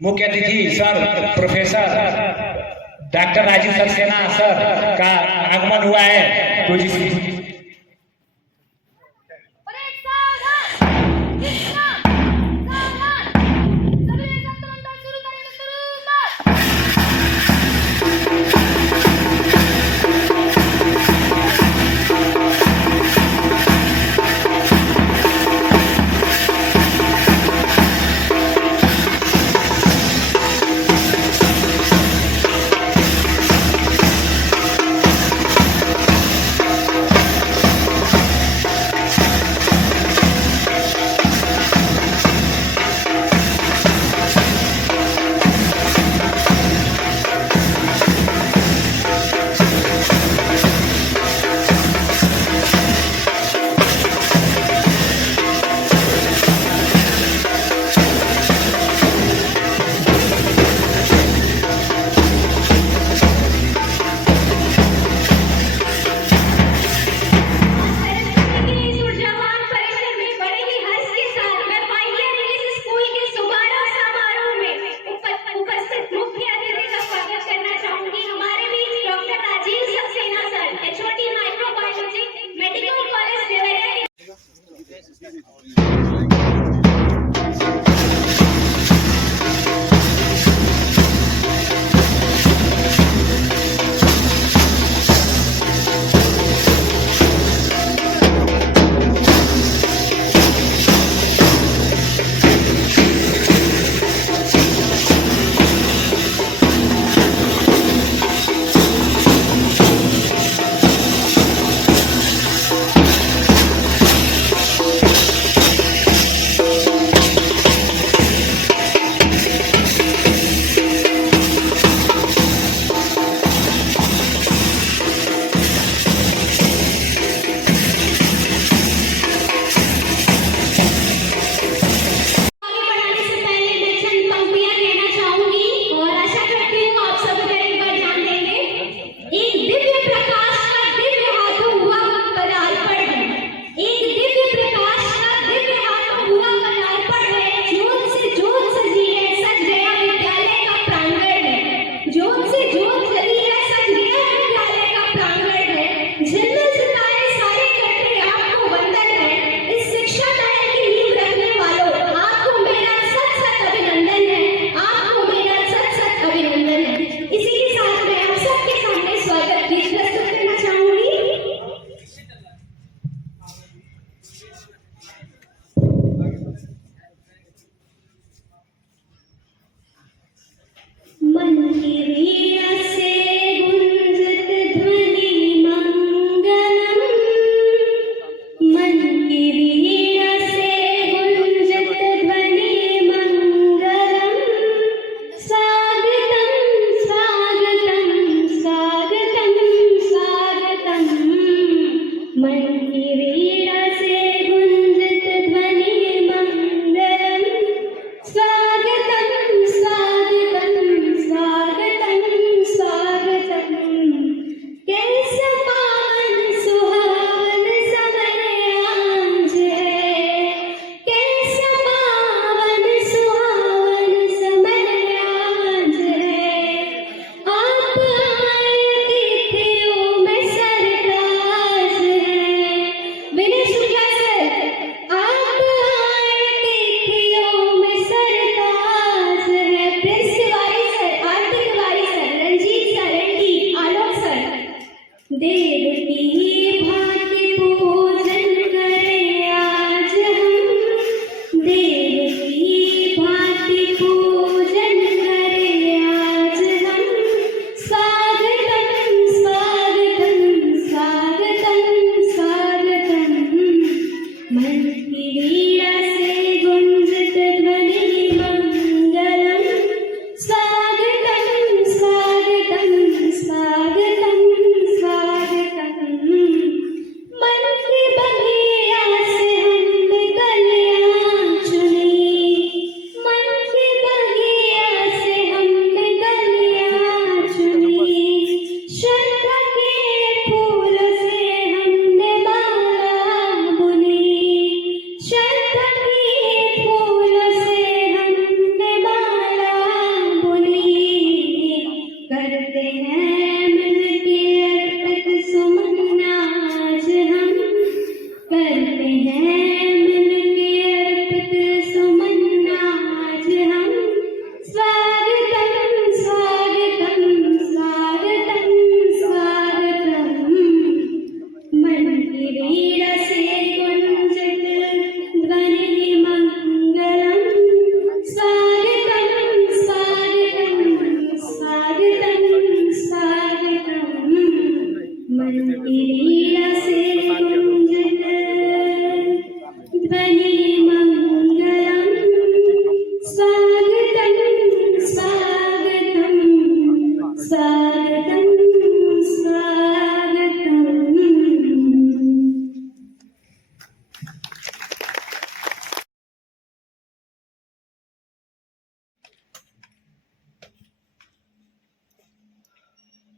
मुख्य अतिथि sir professor doctor Rajiv Saxena sir का आगमन हुआ है। तो जिस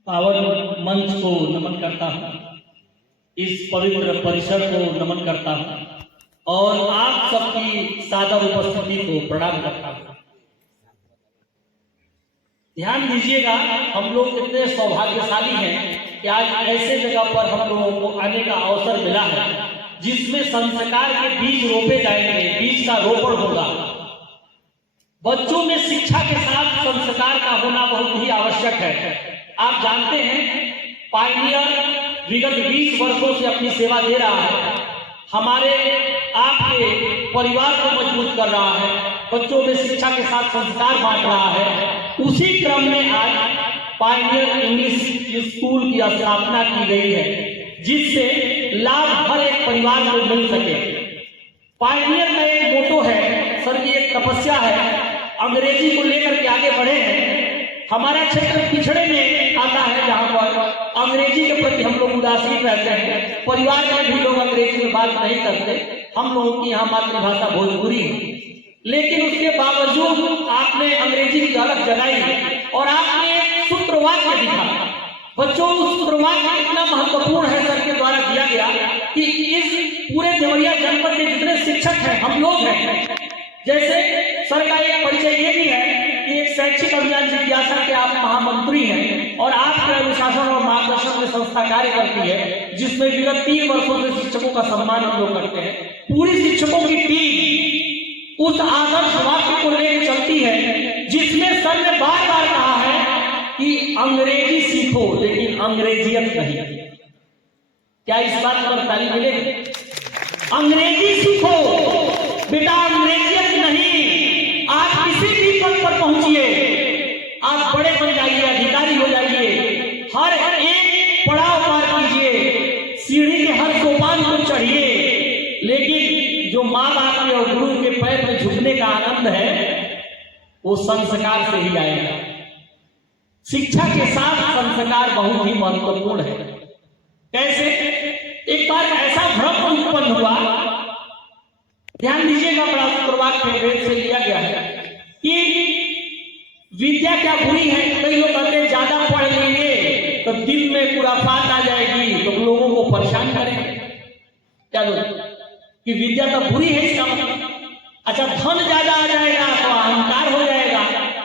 पावन मंच को नमन करता हूँ, इस पवित्र परिसर को नमन करता हूँ और आप सबकी सादर उपस्थिति को प्रणाम करता हूँ। ध्यान दीजिएगा, हम लोग कितने सौभाग्यशाली हैं कि आज ऐसे जगह पर हम लोगों को आने का अवसर मिला है जिसमें संस्कार के बीज रोपे जाएंगे, बीज का रोपण होगा। बच्चों में शिक्षा के साथ संस्कार का होना बहुत ही आवश्यक है। आप जानते हैं, पायनियर विगत 20 वर्षों से अपनी सेवा दे रहा है, हमारे आपके परिवार को मजबूत कर रहा है, बच्चों में शिक्षा के साथ संस्कार बांट रहा है। उसी क्रम में आज पायनियर इंग्लिश स्कूल की स्थापना की गई है जिससे लाभ हर एक परिवार को मिल सके। पायनियर का एक मोटो है, सर की एक तपस्या है, अंग्रेजी को लेकर के आगे बढ़े हैं। हमारा क्षेत्र पिछड़े में आता है जहां पर अंग्रेजी के प्रति हम लोग उदासीन रहते हैं, परिवार में भी लोग अंग्रेजी में बात नहीं करते। हम लोगों की यहाँ मातृभाषा भोजपुरी है, लेकिन उसके बावजूद आपने अंग्रेजी की अलग जगाई और आपने एक सूत्रवाक्य दिखा। बच्चों, उस सूत्रवाक्य इतना महत्वपूर्ण है, सर के द्वारा दिया गया कि इस पूरे देवरिया जनपद के जितने शिक्षक हैं हम लोग हैं। जैसे सर का एक परिचय ये भी है कि एक शैक्षिक अभियान जिज्ञासा के आप महामंत्री हैं और आपके अनुशासन और मार्गदर्शन में संस्था कार्य करती है जिसमें विगत 3 वर्षों से शिक्षकों का सम्मान हम लोग करते हैं। पूरी शिक्षकों की टीम उस आदर्श वाक्य को लेकर चलती है जिसमें सर ने बार बार कहा है कि अंग्रेजी सीखो लेकिन अंग्रेजियत नहीं। क्या इस बात पर ताली मिलेगी? अंग्रेजी सीखो बेटा, अंग्रेजियत नहीं। आप किसी भी पद पर पहुंचिए, आप बड़े बन जाइए, अधिकारी हो जाइए, हर एक पड़ाव पार कीजिए, सीढ़ी के हर सोपान पर चढ़िए, लेकिन जो माँ बाप के और गुरु के पैर में झुकने का आनंद है वो संस्कार से ही आएगा। शिक्षा के साथ संस्कार बहुत ही महत्वपूर्ण है। कैसे? एक बार ऐसा भ्रम उत्पन्न हुआ, ध्यान दीजिएगा, बड़ा सूत्रवाक्य वेद से लिया गया है कि विद्या क्या बुरी है। कई लोग कहते हैं ज्यादा पढ़ लेंगे तो दिल में खुराफात आ जाएगी तो लोगों को परेशान करेंगे। क्या लोग कि विद्या तो बुरी है, इसका मतलब अच्छा धन ज्यादा आ जाएगा तो अहंकार हो जाएगा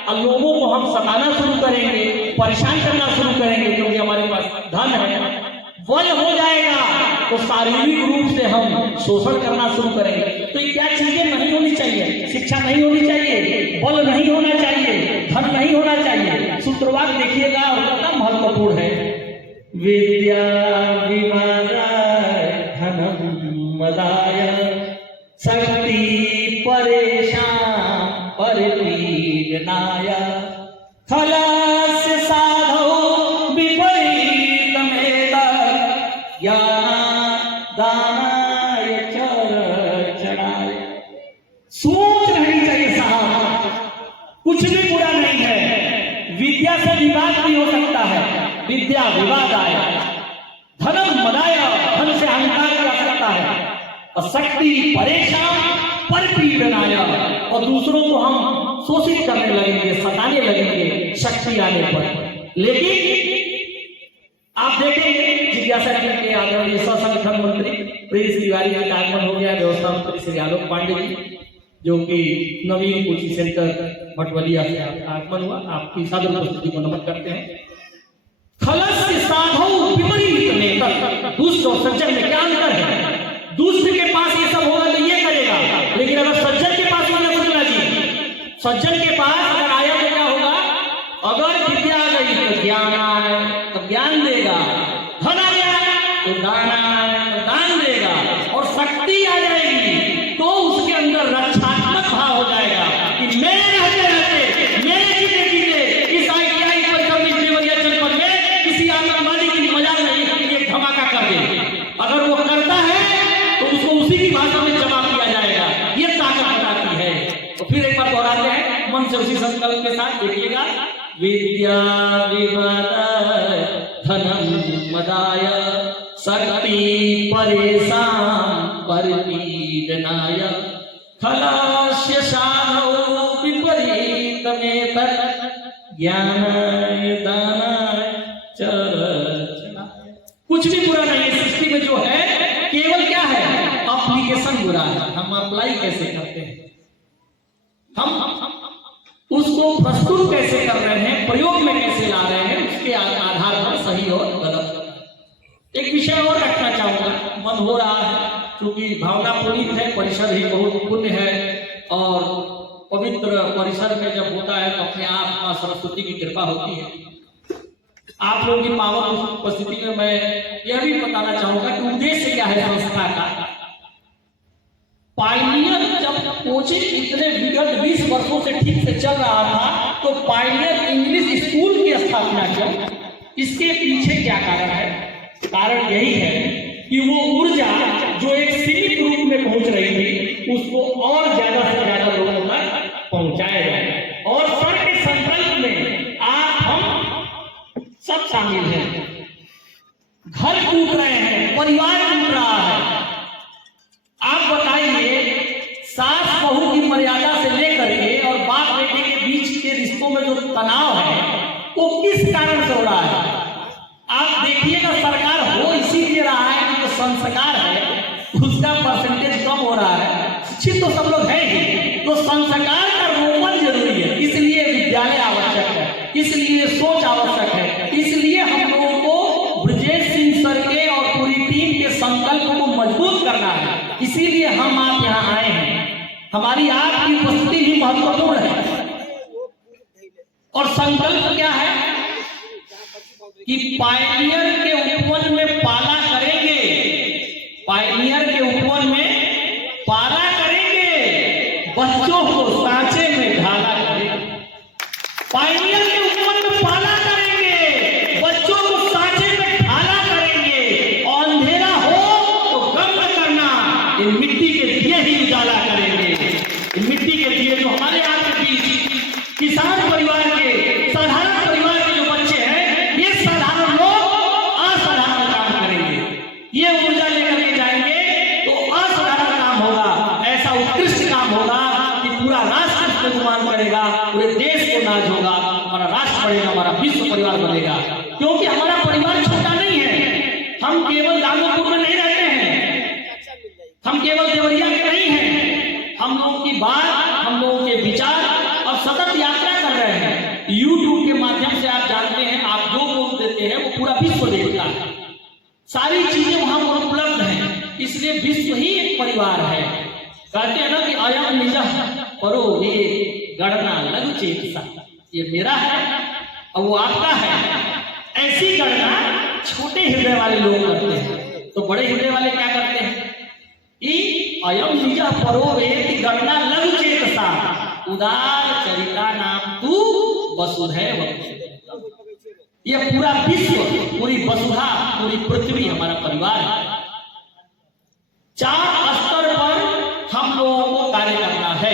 और लोगों को हम सताना शुरू करेंगे, परेशान करना शुरू करेंगे क्योंकि हमारे पास धन है। बल हो जाएगा तो शारीरिक रूप से हम शोषण करना शुरू करेंगे। तो ये क्या चीजें नहीं होनी चाहिए? शिक्षा नहीं होनी चाहिए, बल नहीं होना चाहिए, धन नहीं होना चाहिए। सूत्रवाक्य देखिएगा और कितना महत्वपूर्ण है। विद्या विवादाय धनम मदाय शक्ति परेशान परिपीडनाय खलास्य साधो विपरीत मेतत् दानाय चरणाय। सोच नहीं चाहिए साहब, कुछ भी बुरा नहीं है। विद्या से विवाद भी हो सकता है, विद्या विवाद आया, धनम मदाय, धन से अहंकार कर सकता है, और शक्ति परेशान परिपीडनाय, और दूसरों को हम शोषित करने लगेंगे, सताने लगेंगे शक्ति आने पर। लेकिन आप देखेंगे जिज्ञासा के आदरणीय संगठन मंत्री प्रिंस तिवारी जी का आगमन हो गया, व्यवस्था मंत्री श्री आलोक पांडे जी जो कि नवीन कोचिंग सेंटर भटवलिया से आगमन हुआ, आपकी सादर उपस्थिति को नमन करते हैं। खलस के साधो विपरीत नेतत्, दुष्ट और सज्जन में क्या अंतर है? दुष्ट के पास ये सब होगा तो ये करेगा, लेकिन अगर सज्जन के पास होगा तो जी, सज्जन के पास अगर आया तो क्या होगा? अगर विद्या आ गई तो ज्ञान आए तो ज्ञान देगा, धन आ गया तो दान आए तो दान देगा, और शक्ति आ जाएगी तो उसके अंदर रक्षात्मक भाव हो जाएगा कि मैं रहते रहते मेरे जीते जीते इस ITI परिसर में देवरिया जनपद में किसी आतंकवादी की मजाक नहीं, एक धमाका कर दे। अगर वो करता है तो उसको उसी की भाषा में जवाब दिया जाएगा। ये ताकत बताती है। तो फिर एक बार दोहराते हैं मन से उसी संकल्प के साथ, देखिएगा। विद्या विवादाय धनम मदाय शक्ति परेशान परिपीडनाय खलास्य साधो विपरीत मेतत् ज्ञानाय दानाय चर्चा कुछ भी बुरा नहीं है सृष्टि में जो है, केवल क्या है एप्लीकेशन बुरा है। हम अप्लाई कैसे करते हैं, हम उसको प्रस्तुत कैसे कर रहे हैं, प्रयोग में कैसे ला रहे हैं, उसके आधार पर सही और गलत। एक विषय और रखना चाहूंगा, मन हो रहा है क्योंकि भावना पूरित है, परिसर ही बहुत पुण्य है और पवित्र परिसर में जब होता है तो अपने आप मां सरस्वती की कृपा होती है। आप लोगों की पावन उपस्थिति में मैं यह भी बताना चाहूंगा कि उद्देश्य क्या है संस्था का। पायनियर जब कोचिंग इतने विगत 20 वर्षों से ठीक से चल रहा था तो पायनियर इंग्लिश स्कूल की स्थापना की। इसके पीछे क्या कारण है? कारण यही है कि वो ऊर्जा जो एक सीमित रूप में पहुंच रही थी उसको और ज्यादा से ज्यादा लोगों तक पहुंचाया जाए। और सर के संकल्प में आप हम सब शामिल हैं। घर टूट रहे हैं, परिवार टूट रहा है। आप बताइए, सास बहू की मर्यादा से लेकर के और बाप बेटे के बीच के रिश्तों में जो तनाव है वो किस कारण से हो रहा है? आप देखिएगा, सरकार हो इसीलिए रहा है कि जो संस्कार है उसका परसेंटेज कम हो रहा है। शिक्षित तो सब लोग हैं ही, तो संस्कार का रोपण जरूरी है। इसलिए विद्यालय आवश्यक है, इसलिए सोच आवश्यक है, इसलिए हम लोगों को ब्रजेश सिंह सर के और पूरी टीम के संकल्प को मजबूत करना है। इसीलिए हम आप यहाँ आए हैं। हमारी आपकी उपस्थिति ही महत्वपूर्ण है। और संकल्प क्या है कि पायनियर के उपवन में पाला करेंगे, पायनियर के उपवन में पाला करेंगे, बच्चों को सांचे में ढाला करेंगे। पायनियर के उपवन में पाला करेंगे, बच्चों को सांचे में ढाला करेंगे। और अंधेरा हो तो गम न करना, इन मिट्टी के दिए ही उजाला करेंगे। इन मिट्टी के दिए जो हमारे आपके बीच किसान परिवार के, साधारण परिवार के जो बच्चे हैं, ये साधारण लोग असाधारण काम करेंगे। ये ऊर्जा लेकर के जाएंगे तो असाधारण काम होगा, ऐसा उत्कृष्ट काम होगा कि पूरा राष्ट्र इसको गुमान करेगा, पूरे देश को नाज होगा, हमारा राष्ट्र बढ़ेगा, हमारा विश्व परिवार बनेगा। क्योंकि हमारा परिवार छोटा नहीं है। हम केवल दामोदपुर में नहीं रहते हैं, हम केवल देवरिया के नहीं हैं। हम लोगों की बात, हम लोगों के विचार और सतत यात्रा कर रहे हैं। यूट्यूब के माध्यम से आप जानते हैं, आप जो बोल देते हैं वो पूरा विश्व देखता है। सारी चीजें वहां पर उपलब्ध हैं, इसलिए विश्व ही एक परिवार है। कहते हैं ना कि अयम निज परो ये गणना लघु चेतसा, ये मेरा है और वो आपका है। ऐसी गणना छोटे हृदय वाले लोग करते हैं, तो बड़े हृदय वाले क्या करते हैं? अयम निज परो की गणना लघु चेतसा, उदार चरिता नाम तू वसुधैव। यह पूरा विश्व, पूरी वसुधा, पूरी पृथ्वी हमारा परिवार है। 4 स्तर पर हम लोगों को कार्य करना है।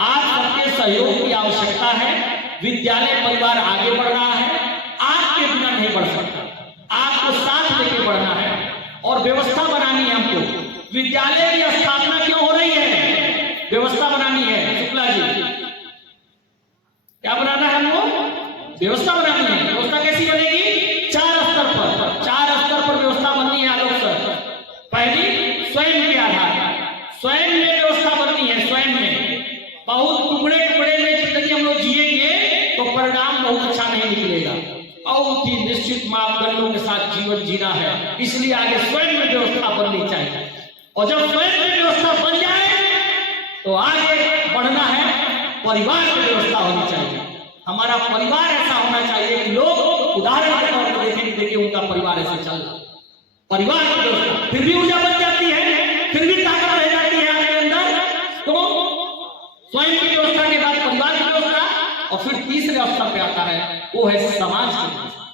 आप सबके सहयोग की आवश्यकता है। विद्यालय परिवार आगे बढ़ रहा है, आपके बिना नहीं बढ़ सकता। आपको साथ लेके बढ़ना है और व्यवस्था बनानी है। हमको विद्यालय की स्थापना क्यों हो रही है? व्यवस्था बनानी है। शुक्ला जी, क्या बनाना है हमको? व्यवस्था बनानी है। व्यवस्था कैसी बनेगी? 4 स्तर पर, 4 स्तर पर व्यवस्था बननी है। आलोक सर, पहली स्वयं के आधार, स्वयं में व्यवस्था बननी है। स्वयं में बहुत टुकड़े टुकड़े में जिंदगी हम लोग जिएंगे तो परिणाम बहुत अच्छा नहीं निकलेगा। बहुत ही निश्चित मापदंडों के साथ जीवन जीना है, इसलिए आगे स्वयं में व्यवस्था बननी चाहिए। और जब स्वयं में व्यवस्था बन जाए तो आगे बढ़ना है। परिवार की व्यवस्था होनी चाहिए। हमारा परिवार ऐसा होना चाहिए कि लोग उदाहरण के तौर पर देखें कि देखिए उनका परिवार ऐसे चल रहा है। परिवार की व्यवस्था, फिर भी ऊर्जा बच जाती है, फिर भी ताकत रह जाती है आपके अंदर। तो स्वयं की व्यवस्था के बाद परिवार की व्यवस्था, और फिर तीसरे स्तर पे आता है वो है समाज की व्यवस्था।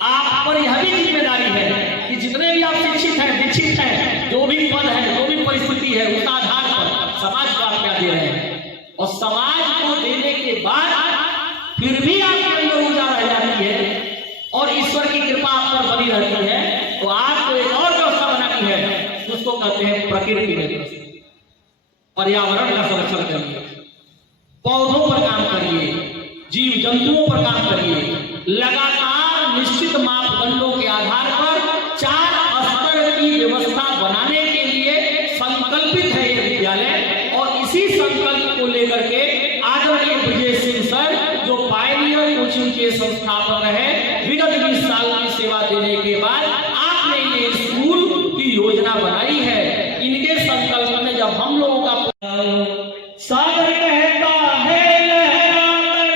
आप पर यह भी जिम्मेदारी है कि जितने भी आप शिक्षित हैं, दीक्षित हैं, जो भी पद है, जो भी परिस्थिति है, उसका आधार पर समाज को आप क्या दे रहे हैं। और समाज को देने के बाद फिर भी आपके अंदर ऊर्जा रह जाती है और ईश्वर की कृपा आप पर बनी रहती है, तो आपको एक और व्यवस्था बनानी है, जिसको कहते हैं प्रकृति में व्यवस्था। पर्यावरण का संरक्षण करिए, पौधों पर काम करिए, जीव जंतुओं पर काम करिए, लगातार निश्चित मापदंडों के आधार पर 4 स्तर की व्यवस्था बनाने के लिए संकल्पित है ये विद्यालय। और इसी संकल्प को लेकर के आदरणीय ब्रजेश सिंह सर, जो पायनियर कोचिंग के संस्थापक रहे, विगत 20 साल की सेवा देने के बाद आपने ये स्कूल की योजना बनाई है। इनके संकल्प में जब हम लोगों का सागर कहता है लहराकर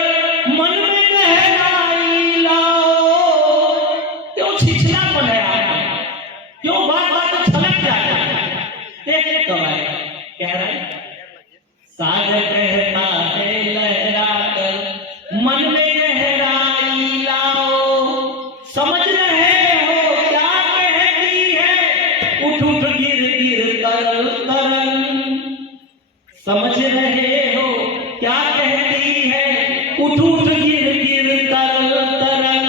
मन में गहराई लाओ, क्यों छिछलापन है आपने, क्यों बात बात छलक जाता है, देख कह रहा है सागर कहता है लहराकर मन में गहराई लाओ, समझ रहे हो क्या कहती है उठ उठ गिर गिर तरल तरल, समझ रहे हो क्या कहती है उठ उठ गिर गिर तरल तरल,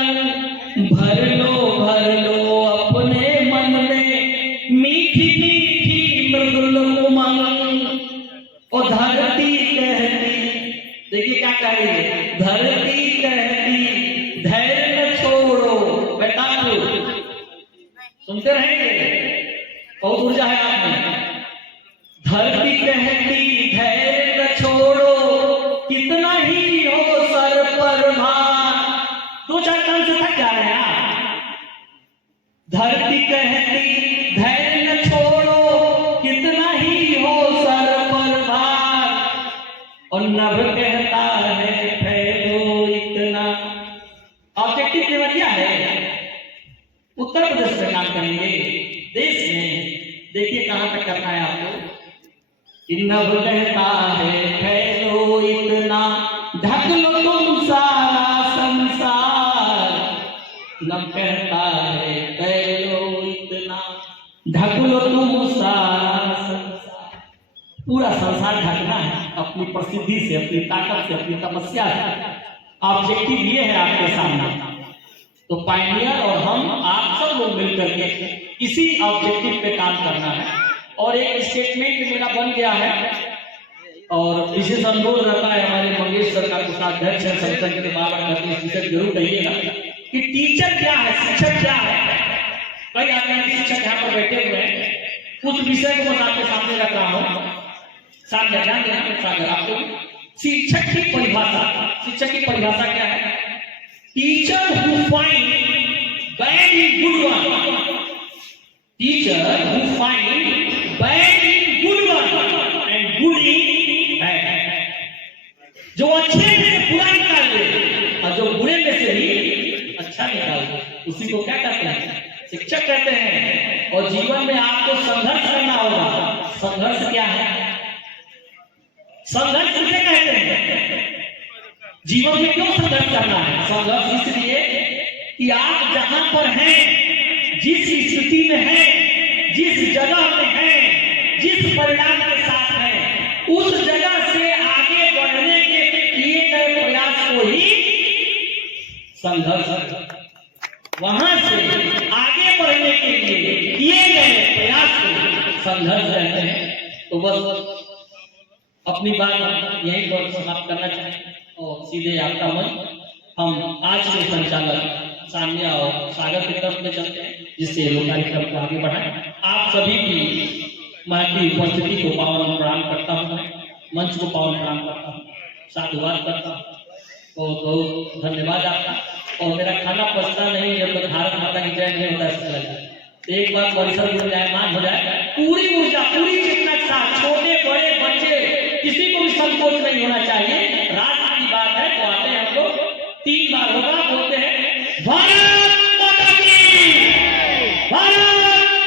भर लो अपने मन में मीठी मीठी मृदुल उमंग, और धरती कहती, देखिए क्या कहेंगे, धरती कहती धैर्य न छोड़ो, बेटा सुनते रहेंगे, बहुत ऊर्जा है आप में। धरती कहती धैर्य न छोड़ो, कितना ही हो सर पर भार, 2-4 टन से थक जा रहे हैं आप। धरती कहती धैर्य न छोड़ो, कितना ही हो सर पर भार, और नभ कहता है फैलो इतना। ऑब्जेक्टिव केवल क्या है, उत्तर प्रदेश में काम करेंगे, देश में देखिए कहां तक करना है आपको। नभ कहता है फैलो इतना, ढक लो तुम सारा संसार, नभ कहता है फैलो इतना, ढक लो तुम सारा संसार। पूरा संसार ढकना है अपनी प्रसिद्धि से, अपनी ताकत से, अपनी तपस्या से। ऑब्जेक्टिव ये है आपके सामने। तो पायनियर और हम आप सब लोग मिलकर के इसी ऑब्जेक्टिव पे काम करना है। और एक स्टेटमेंट मेरा बन गया है और विशेष अनुरोध रहता है हमारे मंगेश सर का, कोषाध्यक्ष है संगठन के, बार बार करते इस विषय जरूर कहिएगा कि टीचर क्या है, शिक्षक क्या है। कई आदमी शिक्षक यहाँ पर बैठे हुए हैं, उस विषय को मैं आपके सामने रख रहा हूँ, सामने ध्यान देना सागर आपको। शिक्षक की परिभाषा, शिक्षक की परिभाषा क्या है? Teacher who find bad in good one, teacher who find bad in good one and good in bad, जो अच्छे में से बुरा निकाल दे और जो बुरे में से भी अच्छा निकाल दे, उसी को क्या कहते हैं? शिक्षक कहते हैं। और जीवन में आपको संघर्ष करना होगा। संघर्ष क्या है? संघर्ष किसे कहते हैं? जीवन में क्यों संघर्ष करना है? संघर्ष इसलिए कि आप जहां पर हैं, जिस स्थिति में हैं, जिस जगह में हैं, जिस परिणाम के साथ हैं, उस जगह से आगे बढ़ने के किए गए प्रयास को ही संघर्ष, वहां से आगे बढ़ने के लिए किए गए प्रयास को संघर्ष कहते हैं। तो बस अपनी बात यही पर समाप्त करना चाहिए और सीधे आपका मन हम आज के संचालक सान्या और सागर की तरफ में चलते हैं, जिससे लोग कार्यक्रम को आगे बढ़ाएं। आप सभी की महती उपस्थिति को पावन प्रणाम करता हूँ, मंच को पावन प्रणाम करता हूँ, साधुवाद करता हूँ। बहुत बहुत धन्यवाद आपका। और मेरा खाना पचता नहीं जब तक भारत माता की जय नहीं होता है, चला जाए। एक बार परिसर हो जाए, मान हो जाए, पूरी ऊर्जा, पूरी चेतना के साथ, छोटे बड़े बच्चे किसी को भी संकोच नहीं होना चाहिए। राष्ट्र की बात है तो आते हैं हम लोग 3 बार होगा, बोलते हैं भारत माता की, भारत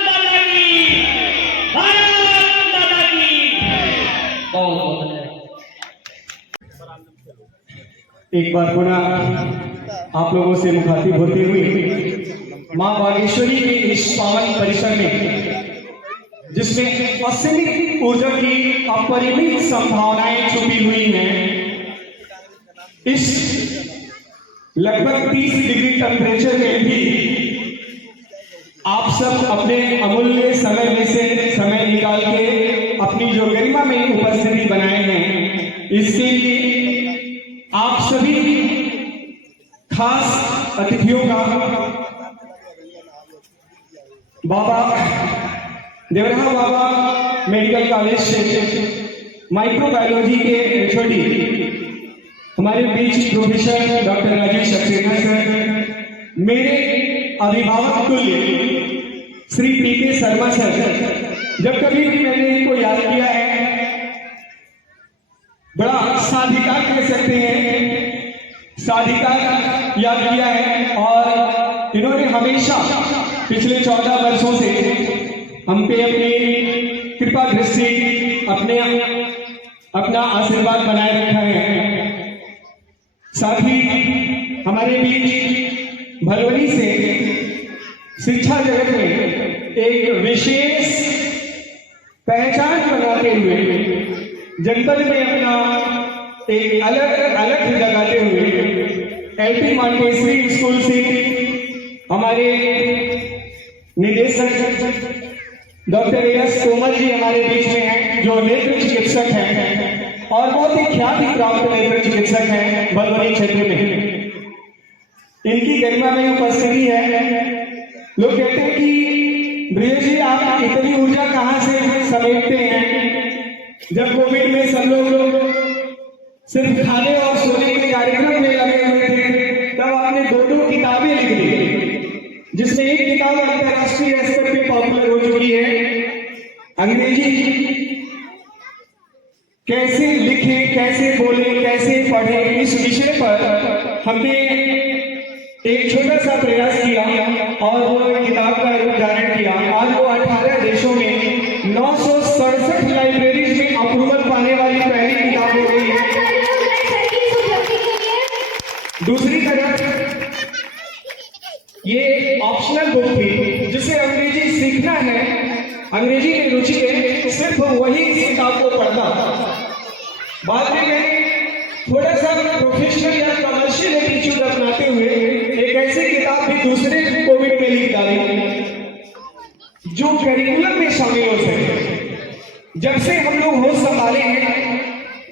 माता की, भारत माता की। बहुत बहुत धन्यवाद। एक बार पुनः आप लोगों से मुखातिब होते हुए मां बागेश्वरी के इस पावन परिसर में, जिसमें असीमित ऊर्जा की अपरिमित संभावनाएं छुपी हुई हैं, इस लगभग 30 डिग्री टेम्परेचर में भी आप सब अपने अमूल्य समय में से समय निकाल के अपनी जो गरिमा में उपस्थिति बनाए हैं, इसके लिए आप सभी खास अतिथियों का, बाबा देवरहा बाबा मेडिकल कॉलेज से माइक्रोबायोलॉजी के एचओडी हमारे बीच professor doctor Rajiv Saxena sir, मेरे अभिभावक तुल्य श्री पीके शर्मा सर, जब कभी भी मैंने इनको याद किया है, बड़ा साधिकार कह सकते हैं, साधिकार याद किया है। और इन्होंने हमेशा पिछले 14 वर्षों से हम पे अपनी कृपा दृष्टि, अपना आशीर्वाद बनाए रखा है। साथ ही हमारे बीच भलवनी से शिक्षा जगत में एक विशेष पहचान बनाते हुए, जनपद में अपना एक अलग लगाते हुए एलपी मॉन्टेसरी स्कूल से हमारे निदेशक डॉक्टर एस तोमर जी हमारे बीच में हैं, जो नेत्र चिकित्सक हैं और बहुत ही ख्याति प्राप्त नेत्र चिकित्सक हैं भलवनी क्षेत्र में। इनकी गरिमा में उपस्थिति है। लोग कहते हैं कि ब्रिजेश जी आप इतनी ऊर्जा कहाँ से समेटते हैं? जब कोविड में सब लोग सिर्फ खाने और सोने के कार्यक्रम में लगे हुए थे, तब आपने 2 किताबें लिख दी, जिसमें एक किताब अंतरराष्ट्रीय स्तर पे पॉपुलर हो चुकी है, अंग्रेजी कैसे लिखें, कैसे बोलें, कैसे पढ़ें, इस विषय पर हमने एक छोटा सा प्रयास किया और वो किताब का रूप धारण किया। आज वो 18 देशों में 967 लाइब्रेरीज में अप्रूवल पाने वाली पहली किताब हो गई है। दूसरी तरफ ये ऑप्शनल बुक थी, जिसे अंग्रेजी सीखना है, अंग्रेजी में रुचि है, सिर्फ वही इस किताब को पढ़ता। बाद में मैंने थोड़ा सा प्रोफेशनल या कमर्शियल एटीट्यूड अपनाते हुए एक ऐसी किताब भी दूसरे कोविड में लिख डाली जो करिकुलम में शामिल हो सके। जब से हम लोग होश संभाले हैं,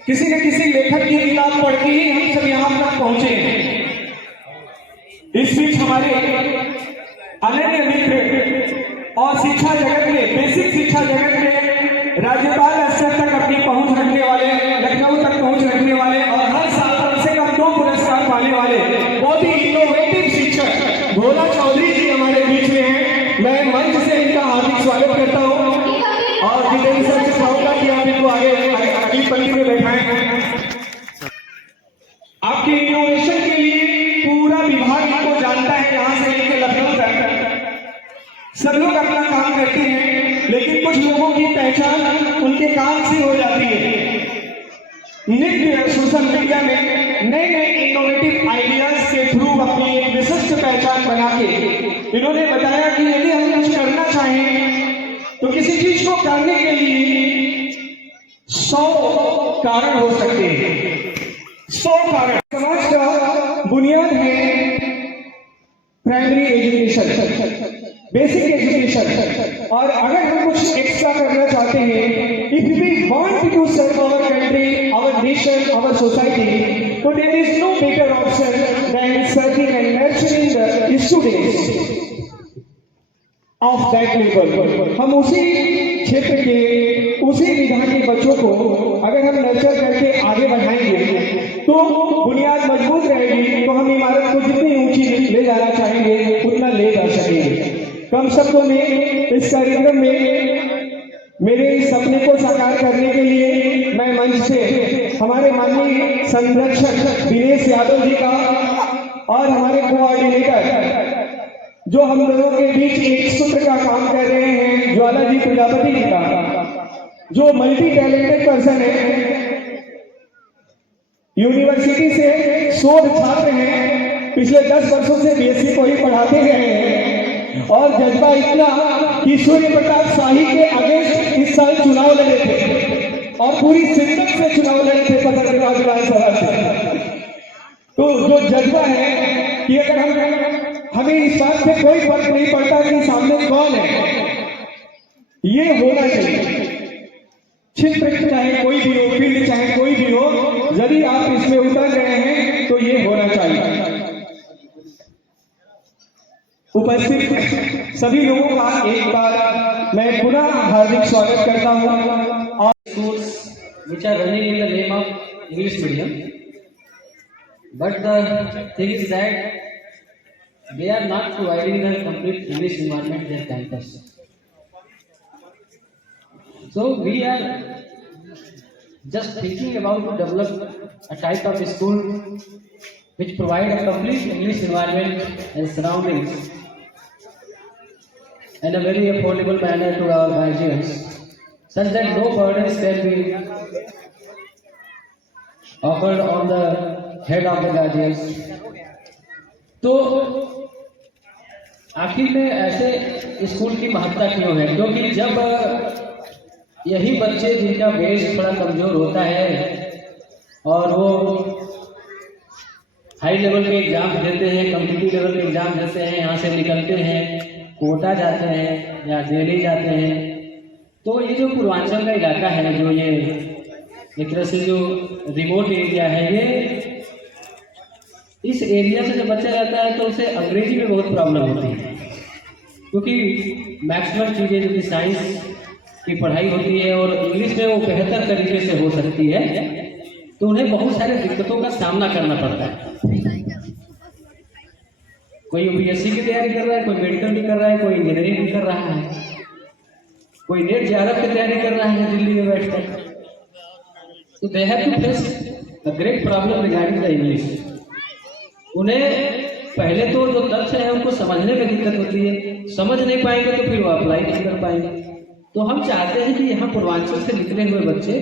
किसी न किसी लेखक की किताब पढ़ के ही हम सब यहाँ तक पहुंचे हैं। इस बीच हमारे अनन्य मित्र और शिक्षा जगत में, बेसिक शिक्षा जगत में राज्यपाल स्तर तक अपनी पहुंच रखने वाले, लखनऊ तक पहुंच रखने वाले और हर साल कम से कम 2 पुरस्कार पाने वाले बहुत ही इनोवेटिव शिक्षक भोला चौधरी जी हमारे बीच में हैं। मैं मंच से इनका हार्दिक स्वागत करता हूं और जितेंद्र सर से चाहूंगा कि आप इनको आगे अगली पंक्ति में बैठाएं। आपके इनोवेशन के लिए पूरा विभाग इनको जानता है, यहां से लेकर लखनऊ तक सब लोग अपना काम करते हैं, लेकिन कुछ लोगों की पहचान उनके काम से हो जाती है। नित्य सोशल मीडिया में नए नए इनोवेटिव आइडियाज के थ्रू अपनी एक विशिष्ट पहचान बना के इन्होंने बताया कि यदि हम कुछ करना चाहें तो किसी चीज को करने के लिए 100 कारण हो सकते हैं। 100 कारण। समाज का बुनियाद है प्राइमरी एजुकेशन, बेसिक एजुकेशन, और अगर हम कुछ एक्स्ट्रा करना चाहते हैं, if we want to serve our country, our nation, our society, तो there is no better option than serving and nurturing the students of that level. हम उसी क्षेत्र के, उसी विधा के बच्चों को अगर हम नर्चर करके आगे बढ़ाएंगे तो बुनियाद मजबूत रहेगी, तो हम इमारत को जितनी ऊंची ले जाना चाहेंगे उतना ले जा सकेंगे। कम शब्दों में इस कार्यक्रम में मेरे इस सपने को साकार करने के लिए मैं मंच से हमारे माननीय संरक्षक दिनेश यादव जी का और हमारे कोऑर्डिनेटर जो हम लोगों के बीच एक सूत्र का काम कर रहे हैं, ज्वाला जी प्रजापति जी का, जो मल्टी टैलेंटेड पर्सन है, यूनिवर्सिटी से शोध छात्र हैं, पिछले 10 वर्षों से बीएससी को ही पढ़ाते गए हैं और जज्बा इतना कि सूर्य प्रताप शाही के अगेंस्ट इस साल चुनाव लड़े थे और पूरी शिद्दत से चुनाव लड़े थे पत्रकार विधानसभा से। तो जो जज्बा है कि अगर हमें इस बात से कोई फर्क नहीं पड़ता कि सामने कौन है, ये होना चाहिए। क्षेत्र चाहे कोई भी हो, फील्ड चाहे कोई भी हो, यदि आप इसमें उतर रहे हैं तो ये होना चाहिए। उपस्थित सभी लोगों का एक बार मैं पुनः हार्दिक स्वागत करता हूँ। और schools which are running in the name of English medium, but the thing is that they are not providing the complete English environment in their campus. So we are just thinking about to develop a type of school which provide a complete English environment and surroundings in a very affordable manner to our guardians, such that no burdens can be offered on the head of the guardians. तो आखिर में ऐसे school की महत्ता क्यों है? क्योंकि जब यही बच्चे जिनका बेस थोड़ा कमजोर होता है और वो हाई लेवल के एग्जाम देते हैं, कम्पिटिटिव लेवल के एग्जाम देते हैं, यहाँ से निकलते हैं, कोटा जाते हैं या दिल्ली जाते हैं, तो ये जो पूर्वांचल का इलाका है, जो ये एक तरह से जो रिमोट एरिया है, ये इस एरिया से जब बच्चा जाता है तो उसे अंग्रेजी में बहुत प्रॉब्लम होती है, क्योंकि मैक्सिमम चीज़ें जो कि साइंस की पढ़ाई होती है और इंग्लिश में वो बेहतर तरीके से हो सकती है, तो उन्हें बहुत सारे दिक्कतों का सामना करना पड़ता है। कोई यूपीएससी की तैयारी कर रहा है, कोई मेडिकल भी कर रहा है, कोई इंजीनियरिंग भी कर रहा है, कोई नेट जेआरएफ की तैयारी कर रहा है दिल्ली में बैठकर। तो they have to face a great problem regarding the English. उन्हें पहले तो जो तथ्य है उनको समझने में दिक्कत होती है, समझ नहीं पाएंगे तो फिर वो अप्लाई नहीं कर पाएंगे। तो हम चाहते हैं कि यहाँ पूर्वांचल से निकले हुए बच्चे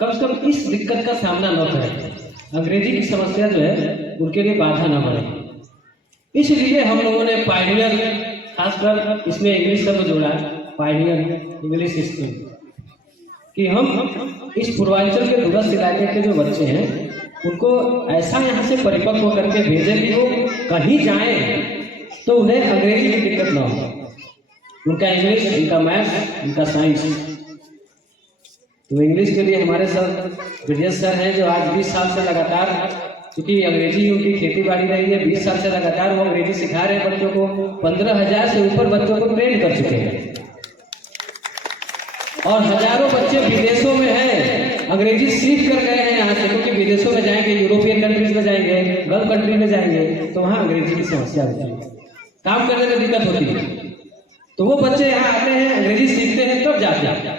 कम से कम इस दिक्कत का सामना न करें, अंग्रेजी की समस्या जो है उनके लिए बाधा न बने। इसलिए हम लोगों ने पायनियर, खासकर इसमें इंग्लिश शब्द जोड़ा, पायनियर इंग्लिश स्कूल, कि हम इस पूर्वांचल के दूरस्थ इलाके के जो बच्चे हैं उनको ऐसा यहाँ से परिपक्व होकर के भेजें कि वो कहीं जाएं तो उन्हें अंग्रेजी की दिक्कत ना हो, उनका इंग्लिश, उनका मैथ्स, उनका साइंस। तो इंग्लिश के लिए हमारे सर ब्रिजेश सर हैं, जो आज 20 साल से लगातार, क्योंकि अंग्रेजी उनकी खेती बाड़ी रही है, 20 साल से लगातार वो अंग्रेजी सिखा रहे हैं बच्चों को। 15,000 से ऊपर बच्चों को ट्रेन कर चुके हैं और हजारों बच्चे विदेशों में हैं, अंग्रेजी सीख कर गए हैं यहाँ से, क्योंकि विदेशों में जाएंगे, यूरोपियन कंट्रीज में जाएंगे, गल्फ कंट्री में जाएंगे, तो वहाँ अंग्रेजी की समस्या होती है, काम करने में दिक्कत होती है। तो वो बच्चे यहाँ आते हैं, अंग्रेजी सीखते हैं, तब जाते हैं।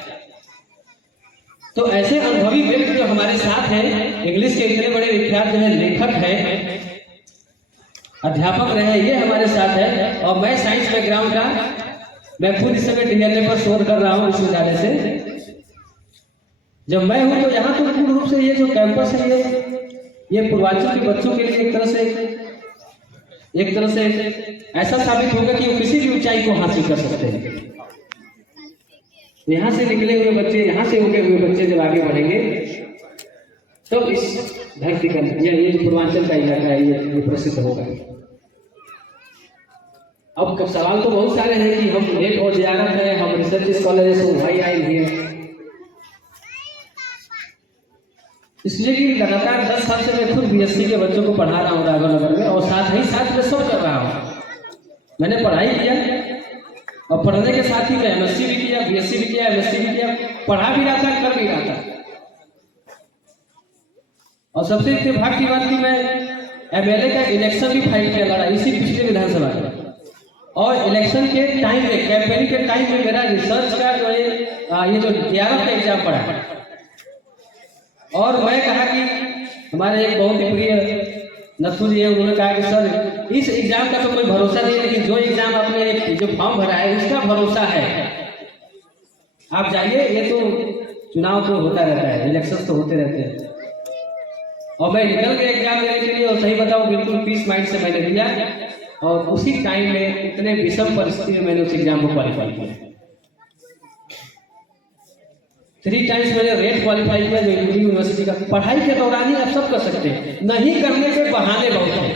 तो ऐसे अनुभवी व्यक्ति जो हमारे साथ हैं, इंग्लिश के इतने बड़े विख्यात जो है लेखक हैं, अध्यापक रहे, ये हमारे साथ है। और मैं साइंस बैकग्राउंड का, मैं खुद इस समय डीएनए पर शोध कर रहा हूँ विश्वविद्यालय से। जब मैं हूँ तो यहाँ तो पूर्ण रूप से ये जो कैंपस है, ये पूर्वांचल के बच्चों के लिए एक तरह से ऐसा साबित होगा कि वो किसी भी ऊंचाई को हासिल कर सकते हैं। यहाँ से निकले हुए बच्चे, यहाँ से उगे हुए बच्चे जब आगे बढ़ेंगे तो इस धरती का, ये जो पूर्वांचल का इलाका है, ये प्रसिद्ध होगा। अब सवाल तो बहुत सारे हैं कि हम नेट और जेआरएफ है, हम रिसर्च स्कॉलर है, भाई आए हैं, इसलिए कि लगातार 10 साल से मैं खुद बीएससी के बच्चों को पढ़ा रहा हूँ राघव नगर में, और साथ ही साथ मैं सब कर रहा हूँ। मैंने पढ़ाई किया और पढ़ने के साथ ही मैं एमएससी भी किया, बीएससी भी किया, एमएससी भी किया, पढ़ा भी रहा था, कर भी रहा था। और सबसे इत्तेफाक की बात कि मैं एमएलए का इलेक्शन भी फाइल किया, लड़ा इसी पिछले विधानसभा में। और इलेक्शन के टाइम में, कैंपेनिंग के टाइम में मेरा रिसर्च का जो है ये जो जेआरएफ का एग्जाम पड़ा है, और मैं कहा कि हमारे एक बहुत ही प्रिय नथु जी है, उन्होंने कहा कि सर इस एग्जाम का तो कोई भरोसा नहीं, लेकिन जो एग्जाम आपने जो फॉर्म भरा है उसका भरोसा है, आप जाइए, ये तो चुनाव तो होता रहता है, इलेक्शन तो होते रहते हैं। और मैं निकल गया एग्जाम देने के लिए, और सही बताऊं बिल्कुल पीस माइंड से मैंने दिया, और उसी टाइम में इतने विषम परिस्थिति में मैंने उस एग्जाम को क्वालिफाई किया। 3 टाइम्स मैंने रेट क्वालिफाई किया, जो दिल्ली यूनिवर्सिटी का। पढ़ाई के दौरान ही आप सब कर सकते हैं, नहीं करने के बहाने बहुत हैं।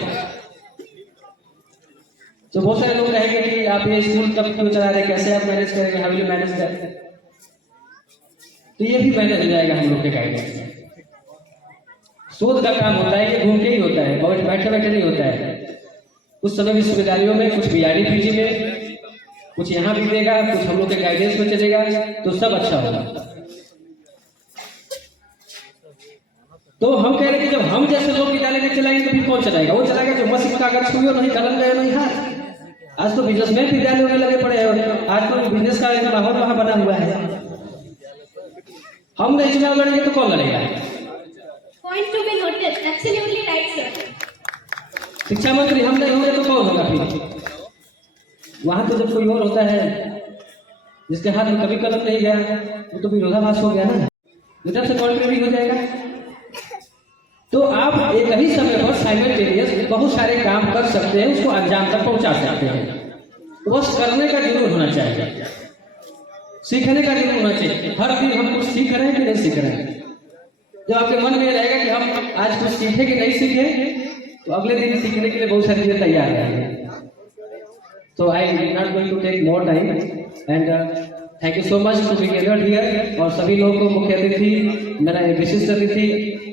तो बहुत सारे लोग कहेंगे कि आप ये स्कूल तब क्यों चला रहे, कैसे आप मैनेज करेंगे, how will you manage that? तो ये भी मैनेज हो जाएगा हम लोग के गाइडेंस में। शोध का काम होता है, ये घूम के ही होता है, बैठे बैठे नहीं होता है। उस समय विश्वविद्यालयों में कुछ BRD PG में, कुछ यहाँ भी देगा, कुछ हम लोग के गाइडेंस में चलेगा, तो सब अच्छा होगा। तो हम कह रहे हैं कि जब हम जैसे लोग विद्यालय में चलाएंगे तो फिर कौन चलाएगा? वो चलाएगा जो मस्त कागज छुए, नहीं कलम गए, नहीं हाथ। आज तो बिजनेसमैन विद्यालयों में लगे पड़े हैं, आज तो बिजनेस का एक माहौल वहां बना हुआ है। हम नहीं चुनाव लड़ेंगे तो कौन लड़ेगा? Point to be noted. Absolutely right, sir. शिक्षा मंत्री हम नहीं होंगे तो कौन होगा? फिर वहां तो जब कोई और होता है जिसके हाथ में कभी कलम नहीं गया, वो तो विरोधाभास हो गया ना, उधर से कॉन्ट्रेरी हो जाएगा। तो आप एक ही समय पर साइमल्टेनियस बहुत सारे काम कर सकते हैं, उसको अंजाम तक पहुंचा सकते हैं। तो बस करने का जुनून होना चाहिए, सीखने का जुनून होना चाहिए। हर दिन हम कुछ सीख रहे हैं कि नहीं सीख रहे हैं? जब आपके मन में रहेगा कि हम आज कुछ सीखे कि नहीं सीखे, तो अगले दिन सीखने के लिए बहुत सारी चीजें तैयार रहेंगे। So I am not going to take more time and thank you so much to be gathered here। और सभी लोगों को मुख्य अतिथि, मेरा विशिष्ट अतिथि,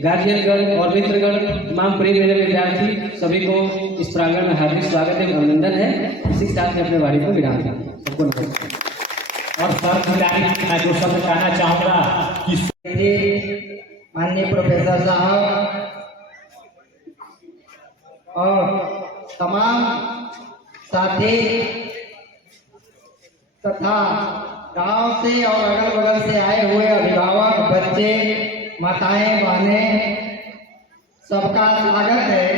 गार्जियनगण और मित्रगण, तमाम प्रिय मेरे विद्यार्थी, सभी को इस प्रांगण में हार्दिक स्वागत है, अभिनंदन है। इसी के साथ में अपने वाणी को विराम दें। सबको नमस्कार। और सर मैं जो शब्द कहना चाहूँगा कि माननीय प्रोफेसर साहब और तमाम साथी तथा गांव से और अगल बगल से आए हुए अभिभावक, बच्चे, माताएं, बहनें, सबका स्वागत है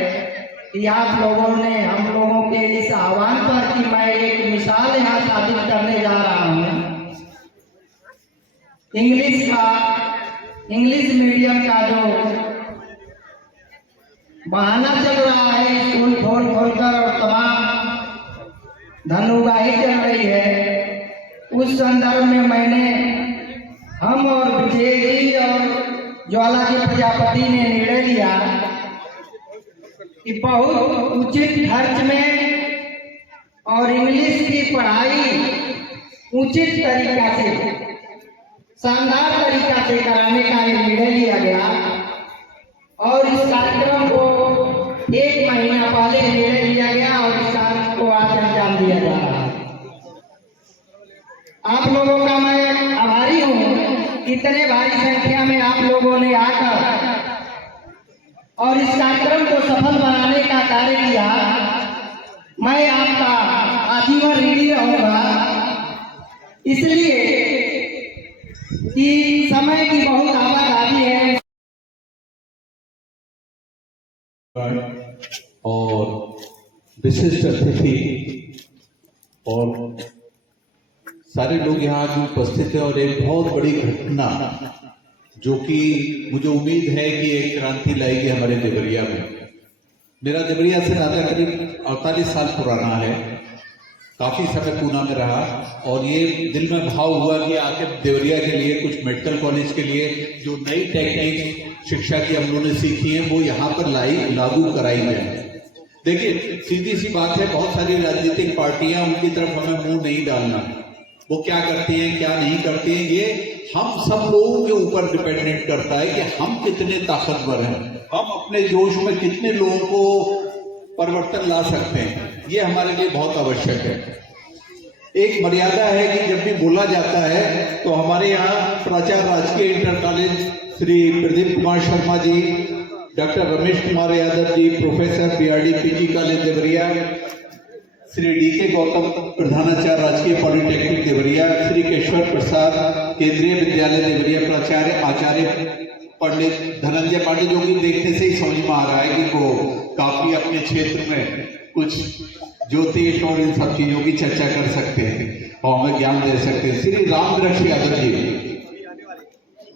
कि आप लोगों ने हम लोगों के इस आह्वान पर कि मैं एक मिसाल यहाँ साबित करने जा रहा हूँ। इंग्लिश मीडियम का जो बहाना चल रहा है, स्कूल खोलकर और तमाम धनुगाही चल रही है, उस संदर्भ में मैंने हम और विजय जी और ज्वाला जी प्रजापति ने निर्णय लिया कि बहुत उचित खर्च में और इंग्लिश की पढ़ाई उचित तरीका से, शानदार तरीका से कराने का निर्णय लिया गया। और इस कार्यक्रम को 1 महीना पहले निर्णय लिया गया और इस कार्यक्रम को आज अंजाम दिया जा रहा है। आप लोगों का मैं आभारी हूँ, इतने भारी संख्या में आप लोगों ने आकर और इस कार्यक्रम को सफल बनाने का कार्य किया। मैं आपका आजीवन ऋणी रहूंगा, इसलिए कि समय की बहुत आवाज़ है। और विशिष्ट अतिथि और सारे लोग यहाँ जो उपस्थित हैं, और एक बहुत बड़ी घटना जो कि मुझे उम्मीद है कि एक क्रांति लाएगी हमारे देवरिया में। मेरा देवरिया से नाता करीब 48 साल पुराना है, काफ़ी समय पूना में रहा, और ये दिल में भाव हुआ कि आखिर देवरिया के लिए कुछ मेडिकल कॉलेज के लिए जो नई टेक्निक शिक्षा की हम लोगों ने सीखी है वो यहाँ पर लागू कराई जाए। देखिए सीधी सी बात है, बहुत सारी राजनीतिक पार्टियां, उनकी तरफ हमें मुंह नहीं डालना, वो क्या करती हैं क्या नहीं करती हैं, ये हम सब लोगों के ऊपर डिपेंडेंट करता है कि हम कितने ताकतवर हैं, हम अपने जोश में कितने लोगों को परिवर्तन ला सकते हैं, ये हमारे लिए बहुत आवश्यक है। एक मर्यादा है कि जब भी बोला जाता है तो हमारे यहाँ प्राचार्य राजकीय inter college Shri Pradeep Kumar Sharma ji, doctor Ramesh Kumar Yadav ji, professor BRD PG college Deoria, Shri DK Gautam प्रधानाचार्य राजकीय पॉलिटेक्निक देवरिया, श्री केशवर प्रसाद केंद्रीय विद्यालय देवरिया प्राचार्य, आचार्य पंडित धनंजय पांडे, जो कि देखने से ही समझ में आ रहा है कि वो काफी अपने क्षेत्र में कुछ ज्योतिष और इन सब चीजों की चर्चा कर सकते हैं और हमें ज्ञान दे सकते हैं। श्री रामदृक्ष यादव जी,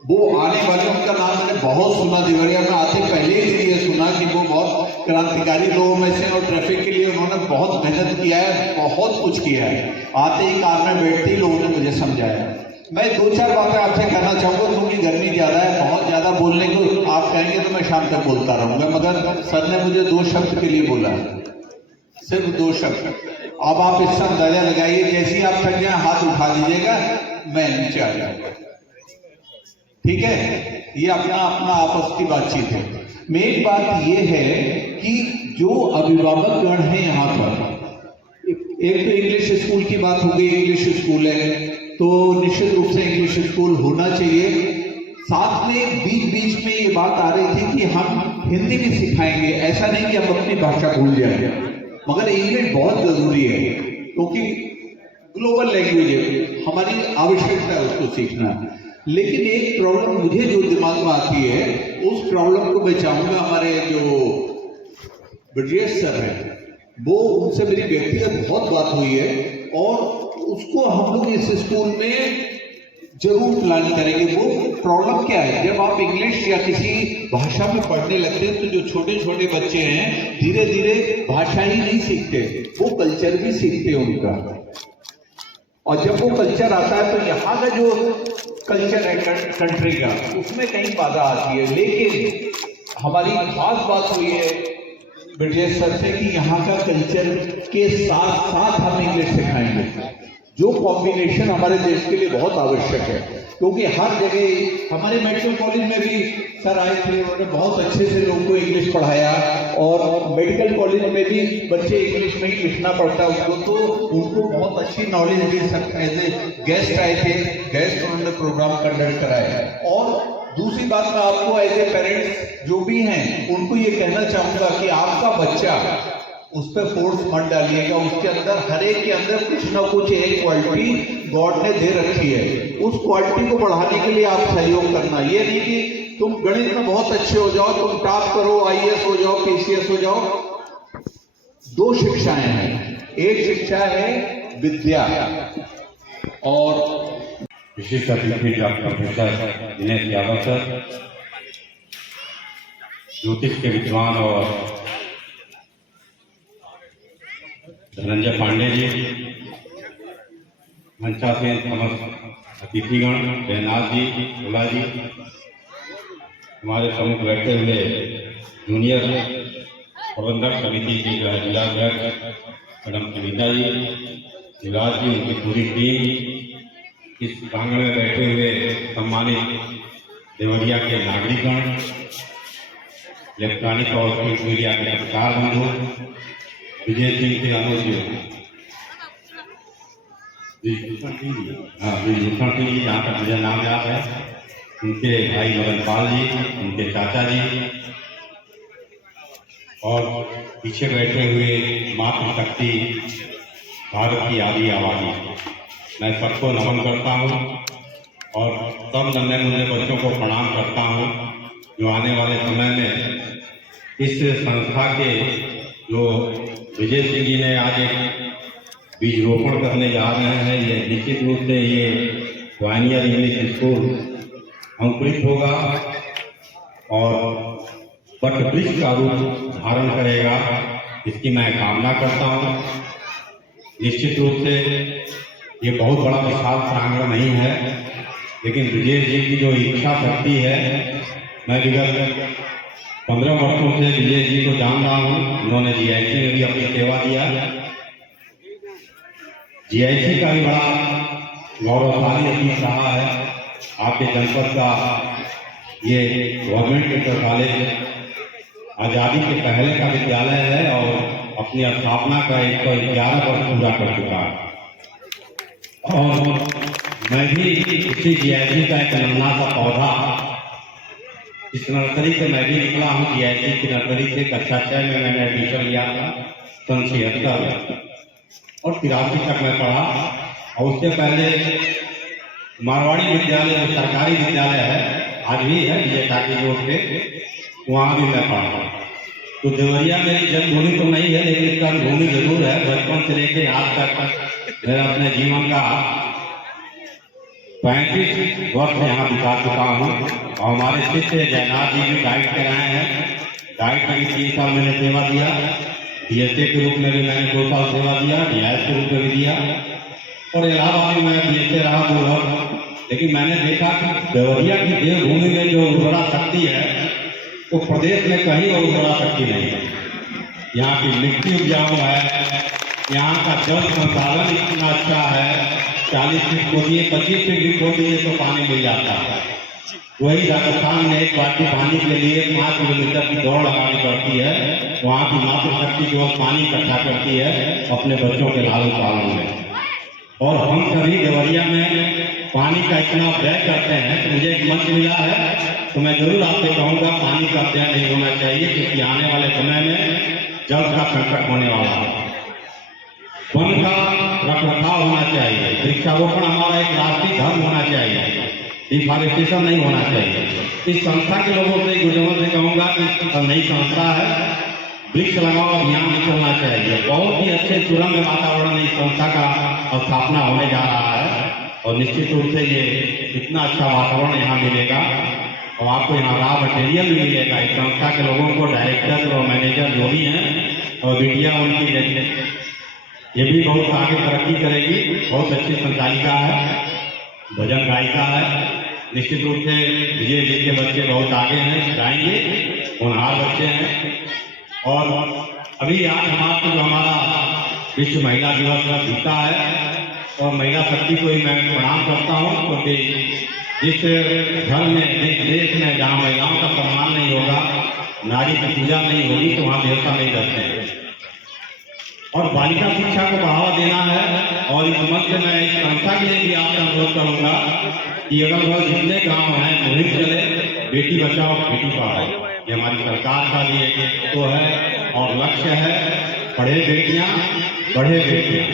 वो आने वाले, उनका नाम मैंने बहुत सुना देवरिया में, आते पहले ही इसलिए सुना कि वो बहुत क्रांतिकारी लोगों में से, और ट्रैफिक के लिए उन्होंने बहुत मेहनत किया है, बहुत कुछ किया है। आते ही कार में बैठते ही लोगों ने मुझे समझाया। मैं 2-4 बातें आपसे कहना चाहूँगा, क्योंकि गर्मी ज़्यादा है, बहुत ज़्यादा बोलने को आप कहेंगे तो मैं शाम तक बोलता रहूँगा, मगर सर ने मुझे 2 शब्द के लिए बोला, सिर्फ 2 शब्द। अब आप इसका अंदाजा लगाइए, जैसे ही आप थक जाए हाथ उठा लीजिएगा, मैं नीचे आ जाऊंगा, ठीक है? ये अपना अपना आपस की बातचीत है। मेन बात ये है कि जो अभिभावक गण है यहाँ पर, एक तो इंग्लिश स्कूल की बात हो गई, इंग्लिश स्कूल है तो निश्चित रूप से इंग्लिश स्कूल होना चाहिए। साथ में बीच बीच में ये बात आ रही थी कि हम हिंदी भी सिखाएंगे, ऐसा नहीं कि हम अपनी भाषा भूल जाएंगे, मगर इंग्लिश बहुत जरूरी है क्योंकि ग्लोबल लैंग्वेज है, हमारी आवश्यकता है उसको सीखना। लेकिन एक प्रॉब्लम मुझे जो दिमाग में आती है, उस प्रॉब्लम को मैं चाहूंगा हमारे जो ब्रजेश सर है वो, उनसे मेरी व्यक्तिगत बहुत बात हुई है और उसको हम लोग इस स्कूल में जरूर प्लान करेंगे। वो प्रॉब्लम क्या है, जब आप इंग्लिश या किसी भाषा में पढ़ने लगते हैं तो जो छोटे छोटे बच्चे हैं धीरे धीरे भाषा ही नहीं सीखते, वो कल्चर भी सीखते हैं उनका, और जब वो कल्चर आता है तो यहाँ का जो कल्चर है कंट्री का, उसमें कहीं बाधा आती है। लेकिन हमारी खास बात हुई है ब्रजेश सर से कि यहाँ का कल्चर के साथ साथ हम इंग्लिश सिखाएंगे, जो कॉम्बिनेशन हमारे देश के लिए बहुत आवश्यक है, क्योंकि हर जगह हमारे मेडिकल कॉलेज में भी सर आए थे, उन्होंने बहुत अच्छे से लोगों को इंग्लिश पढ़ाया, और मेडिकल कॉलेज में भी बच्चे इंग्लिश में ही लिखना पड़ता है उनको, तो उनको बहुत अच्छी नॉलेज दे सकते हैं। एज ए गेस्ट आए थे, गेस्ट उन्होंने प्रोग्राम कंडक्ट कराया। और दूसरी बात मैं आपको एज ए पेरेंट्स जो भी हैं उनको ये कहना चाहूंगा कि आपका बच्चा, उस पर फोर्स मत डालिएगा, उसके अंदर हर एक के अंदर कुछ ना कुछ एक क्वालिटी गॉड ने दे रखी है, उस क्वालिटी को बढ़ाने के लिए आप सहयोग करना। ये नहीं कि तुम गणित में बहुत अच्छे हो जाओ, तुम टॉप करो, IAS हो जाओ, PCS हो जाओ। दो शिक्षाएं हैं, एक शिक्षा है विद्या और विशिष्ट अतिथि doctor professor Dinesh Yadav sir, ज्योतिष के विद्वान और धनंजय पांडे जी, मंचासीन समस्त अतिथिगण, जयनाथ जी, भोला जी, हमारे सम्मुख बैठे हुए जूनियर प्रबंधक समिति की जो है जिला अध्यक्ष मैडम सुनीता जी, शिवराज जी, उनकी पूरी टीम, इस प्रांगण में बैठे हुए सम्मानित देवरिया के नागरिकगण, इलेक्ट्रॉनिक और प्रिंट मीडिया के पत्रकार बंधु, विजय सिंह के अनुज भूषण सिंह जी, यहाँ तक मुझे नाम याद है, उनके भाई मदन पाल जी, उनके चाचा जी, और पीछे बैठे हुए मातृशक्ति भारत की आदि आबादी, मैं सबको नमन करता हूँ और सब नन्हे मुन्ने बच्चों को प्रणाम करता हूँ जो आने वाले समय में इस संस्था के जो विजय सिंह जी ने आज एक बीज रोपण करने जा रहे हैं, ये निश्चित रूप से ये वाइनियर इंग्लिश स्कूल अंकुरित होगा और वट वृक्ष का रूप धारण करेगा, इसकी मैं कामना करता हूँ। निश्चित रूप से ये बहुत बड़ा विशाल प्रांगण नहीं है, लेकिन विजय जी की जो इच्छा शक्ति है, मैं विगत 15 वर्षों से विजय जी को जान रहा हूँ। उन्होंने GIC में भी अपनी सेवा दिया, GIC का भी बड़ा गौरवशाली अतीत रहा है। आपके जनपद का ये गवर्नमेंट इंटर कॉलेज आज़ादी के पहले का विद्यालय है और अपनी स्थापना का 111 वर्ष पूरा कर चुका है। और मैं भी इसी GIC का एक नन्हा सा पौधा, इस नर्सरी से मैं भी निकला हूँ। GIC की नर्सरी से कक्षा 6 में मैंने एडमिशन लिया था सन 76 और 83 तक मैं पढ़ा, और उससे पहले मारवाड़ी विद्यालय जो सरकारी विद्यालय है, आज भी है विजय टाकी रोड पे, वहाँ भी मैं पढ़ा। तो देवरिया मेरी जन्मभूमि तो नहीं है, लेकिन इसका भूमि जरूर है। बचपन से लेके आज तक मैं अपने जीवन का 35 वर्ष यहाँ बिता चुका हूँ। और हमारे शिष्य जयनाथ जी भी गाइड कर रहे हैं, गाइड में भी 3 साल मैंने सेवा दिया, DSA के रूप में भी मैंने 2 साल सेवा दिया, DIS के रूप में भी दिया, और इलाहाबाद में मैं DSA रहा 2 वर्ष। लेकिन मैंने देखा कि देवरिया की देवभूमि में जो उर्वरा शक्ति है वो प्रदेश में कहीं और उर्वरा शक्ति नहीं है। यहाँ की मिट्टी उपजाऊ है, यहाँ का जल संसाधन इतना अच्छा है, 40 फीट खोदिए, 25 फीट भी खोदिए तो पानी मिल जाता है। वही राजस्थान में एक बाल्टी पानी के लिए 5 किलोमीटर की दौड़ लगानी पड़ती है। वहाँ की मातृशक्ति जो पानी इकट्ठा करती है अपने बच्चों के लालन पालन में। और हम सभी देवरिया में पानी का इतना व्यय करते हैं कि मुझे एक मंच मिला है तो मैं जरूर आपसे कहूँगा पानी का व्यय नहीं होना चाहिए, क्योंकि आने वाले समय में जल का संकट होने वाला है। वन का रखरखाव होना चाहिए, वृक्षारोपण हमारा एक राष्ट्रीय धर्म होना चाहिए, डिफॉरेस्टेशन नहीं होना चाहिए। इस संस्था के लोगों से गुजरों से कहूँगा कि नई संस्था है, वृक्ष लगाओ अभियान भी चलना चाहिए। बहुत ही अच्छे सुरंग वातावरण इस संस्था का स्थापना होने जा रहा है और निश्चित रूप से ये इतना अच्छा वातावरण यहाँ मिलेगा और आपको यहाँ रॉ मटेरियल भी मिलेगा। इस संस्था के लोगों को डायरेक्टर और मैनेजर जो भी हैं और बिटिया उनकी जैसे ये भी बहुत आगे तरक्की करेगी। बहुत अच्छी संचालिका है, भजन गायिका है। निश्चित रूप से विजय जी के बच्चे बहुत आगे हैं, गाएंगे, होनहार बच्चे हैं। और अभी 8 मार्च को जो हमारा विश्व महिला दिवस बीता है और महिला शक्ति को ही मैं प्रणाम करता हूँ, क्योंकि जिस घर में, जिस देश में जहाँ महिलाओं का सम्मान नहीं होगा, नारी की पूजा नहीं होगी, तो वहाँ देवता नहीं रहते हैं। और बालिका शिक्षा को बढ़ावा देना है। और इस मंच में मैं इस संस्था के लिए भी आपसे अनुरोध करूँगा कि अगल बगल जितने गाँव हैं मुहिम चले, बेटी बचाओ बेटी पढ़ाओ। ये हमारी सरकार का भी एक तो है और लक्ष्य है। पढ़े बेटियाँ बढ़े बेटियाँ।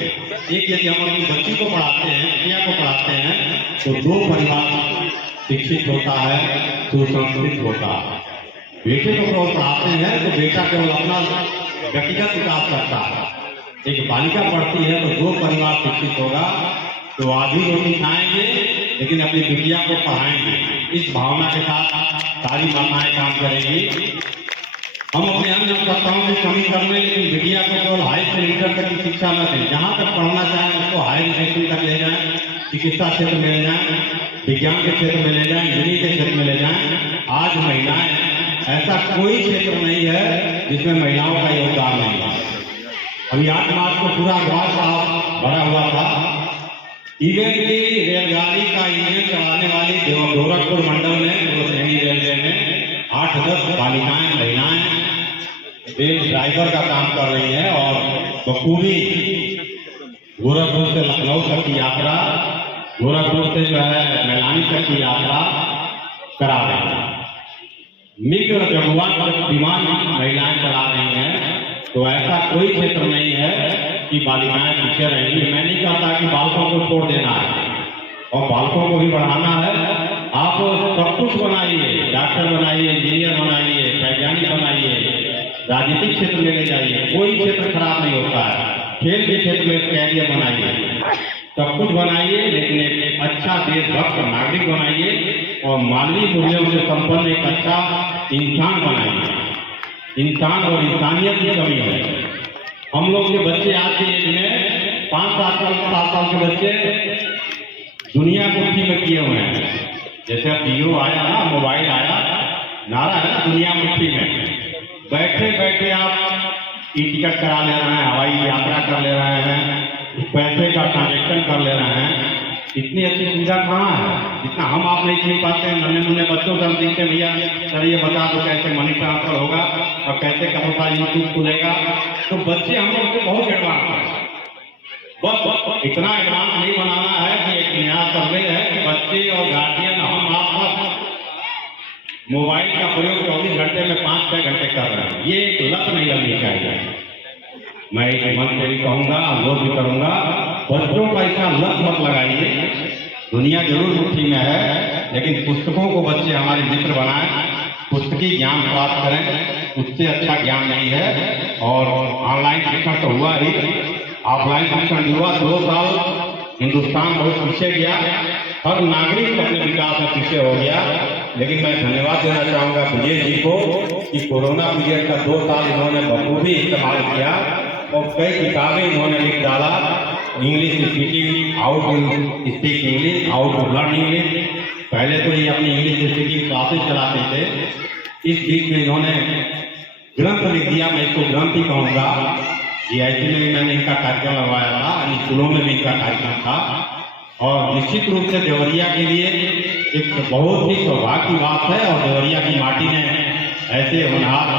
एक यदि हम अपनी बच्ची को पढ़ाते हैं, बेटिया को पढ़ाते हैं, तो 2 परिवार शिक्षित होता है, सुसंस्कृत होता है। बेटे को केवल पढ़ाते हैं तो बेटा केवल अपना व्यक्तिगत विकास करता है। एक बालिका पढ़ती है तो 2 परिवार शिक्षित होगा, तो आज भी रोटी खाएंगे लेकिन अपनी बिटिया को पढ़ाएंगे। इस भावना के साथ सारी माताएं काम करेंगी। हम अपने अन्य कर्ताओं की कमी कर लें, लेकिन बिटिया को केवल हाई से इंटर तक की शिक्षा न दें। जहाँ तक पढ़ना चाहें उसको हाई एजुकेशन तक ले जाएं, चिकित्सा क्षेत्र में ले जाएं, विज्ञान के क्षेत्र में ले जाएं, इंजीनियरिंग के क्षेत्र में ले जाएं। आज महिलाएं, ऐसा कोई क्षेत्र नहीं है जिसमें महिलाओं का योगदान नहीं है। अभी 8 मार्च को पूरा अखबार साहब भरा हुआ था। इवेंट की रेलगाड़ी का इंजन चलाने वाली गोरखपुर मंडल में, रोशनी रेलवे में 8-10 बालिकाएं, महिलाएं रेल ड्राइवर का काम कर रही हैं और बखूबी गोरखपुर से लखनऊ तक की यात्रा, गोरखपुर से जो है मैलानी तक की यात्रा करा रही हैं। मिग और जगुआर विमान महिलाएं चला रही हैं। तो ऐसा कोई क्षेत्र नहीं है कि बालिकाएं पीछे रहेंगी। मैं नहीं कहता कि बालकों को छोड़ देना है और बालकों को भी बढ़ाना है। आप सब कुछ बनाइए, डॉक्टर बनाइए, इंजीनियर बनाइए, वैज्ञानिक बनाइए, राजनीतिक क्षेत्र में ले जाइए, कोई क्षेत्र खराब नहीं होता है। खेल के क्षेत्र में कैरियर बनाइए, सब कुछ बनाइए, लेकिन एक अच्छा देशभक्त नागरिक बनाइए और मानवीय मूल्यों से संपन्न एक अच्छा इंसान बनाइए। इंसान और इंसानियत की कमी है। हम लोग के बच्चे आज के एज में 5-7 साल 7 साल के बच्चे दुनिया मुट्ठी में किए हुए हैं। जैसे अब जियो आया ना, मोबाइल आया, नारा है ना दुनिया मुट्ठी में। बैठे बैठे आप टिकट करा ले रहे हैं, हवाई यात्रा कर ले रहे हैं, पैसे का ट्रांजेक्शन कर ले रहे हैं। इतनी अच्छी सुविधा कहाँ है जितना हम आप नहीं सीख पाते हैं। नन्हे मुन्ने बच्चों से हम सीखते भैया सर ये बता दो कैसे मनी ट्रांसफर होगा और कैसे कपड़ा यूट्यूब खुलेगा। तो बच्चे हम लोग से बहुत एडवांस हैं। बस इतना एडवांस नहीं बनाना है कि एक नया सर्वे है कि बच्चे और गार्जियन हम आप मोबाइल का प्रयोग 24 घंटे में 5-6 घंटे कर रहे हैं। ये एक लत नहीं लगनी चाहिए। मैं एक मन से भी कहूँगा, अनुरोध भी करूँगा, बच्चों का इतना लत मत लगाइए। दुनिया जरूर मुट्ठी में है, लेकिन पुस्तकों को बच्चे हमारे मित्र बनाएं, पुस्तकीय ज्ञान प्राप्त करें। उससे अच्छा ज्ञान नहीं है। और ऑनलाइन शिक्षण तो हुआ ही, ऑफलाइन शिक्षण हुआ। 2 साल हिंदुस्तान बहुत पीछे गया, हर नागरिक अपने विकास में पीछे हो गया। लेकिन मैं धन्यवाद देना चाहूँगा विजय जी को कि कोरोना पीरियड का 2 साल इन्होंने बखूबी इस्तेमाल किया और कई किताबें इन्होंने लिख डाला। English speaking, how to speak English, how to learn English. पहले तो ये अपनी इंग्लिश स्पीकिंग क्लासेस चलाते थे। इस बीच में इन्होंने ग्रंथ लिख दिया। मैं इसको ग्रंथ ही कहूँगा। GIC में भी मैंने इनका कार्यक्रम लगवाया था, स्कूलों में भी इनका कार्यक्रम था और निश्चित रूप से देवरिया के लिए एक बहुत ही सौभाग्य की बात है और देवरिया की माटी ने ऐसे होनहार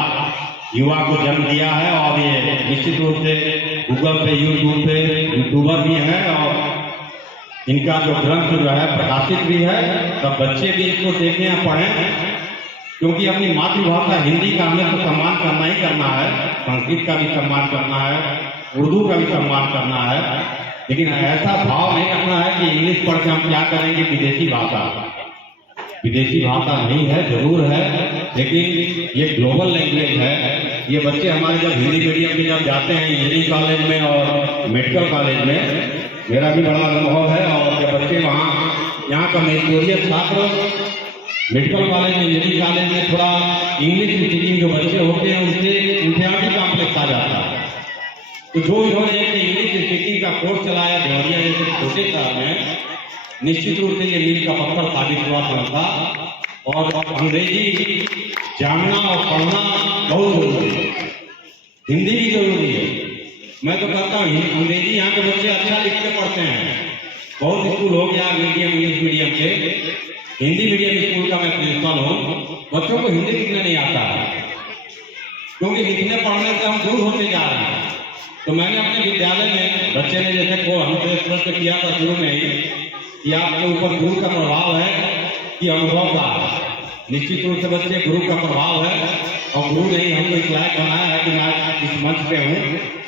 युवा को जन्म दिया है और ये निश्चित रूप से गूगल पे यूट्यूबर भी है और इनका जो ग्रंथ जो है प्रकाशित भी है, तब बच्चे भी इसको देखें या पढ़ें, क्योंकि अपनी मातृभाषा हिंदी का हमें तो सम्मान करना ही करना है, संस्कृत का भी सम्मान करना है, उर्दू का भी सम्मान करना है, लेकिन ऐसा भाव नहीं रखना है कि इंग्लिश पढ़ के हम क्या करेंगे। विदेशी भाषा नहीं है, जरूर है, लेकिन ये ग्लोबल लैंग्वेज है। ये बच्चे हमारे जब हिंदी मीडियम में जब जाते हैं इंजीनियरिंग कॉलेज में और मेडिकल कॉलेज में, मेरा भी बड़ा अनुभव है, और जब बच्चे वहाँ यहाँ का मेरिटोरियस छात्र मेडिकल कॉलेज में इंजीनियरिंग कॉलेज में थोड़ा इंग्लिश स्पीकिंग जो बच्चे होते हैं उनसे इंफीरियरिटी कॉम्प्लेक्स आ जाता है। तो जो इन्होंने एक इंग्लिश स्पीकिंग का कोर्स चलाया देवरिया जैसे छोटे शहर में, निश्चित रूप से ये मील का पत्थर साबित हुआ था। और अंग्रेजी जानना और पढ़ना बहुत जरूरी है, हिंदी भी जरूरी है। मैं तो कहता हूँ अंग्रेजी यहाँ के बच्चे अच्छा लिखते पढ़ते हैं, बहुत स्कूल हो गया मीडियम इंग्लिश मीडियम के, हिंदी मीडियम स्कूल का मैं प्रिंसिपल हूँ, बच्चों को हिंदी लिखने नहीं आता है, क्योंकि लिखने पढ़ने से हम दूर होते जा रहे हैं। तो मैंने अपने विद्यालय में बच्चे ने जैसे को हमसे प्रश्न किया था शुरू में ही कि आपके ऊपर गुरु का प्रभाव है कि अनुभव का, निश्चित रूप से बच्चे गुरु का प्रभाव है, और गुरु ने ही हमको इस लायक बनाया है कि मैं आज इस मंच पे हूँ।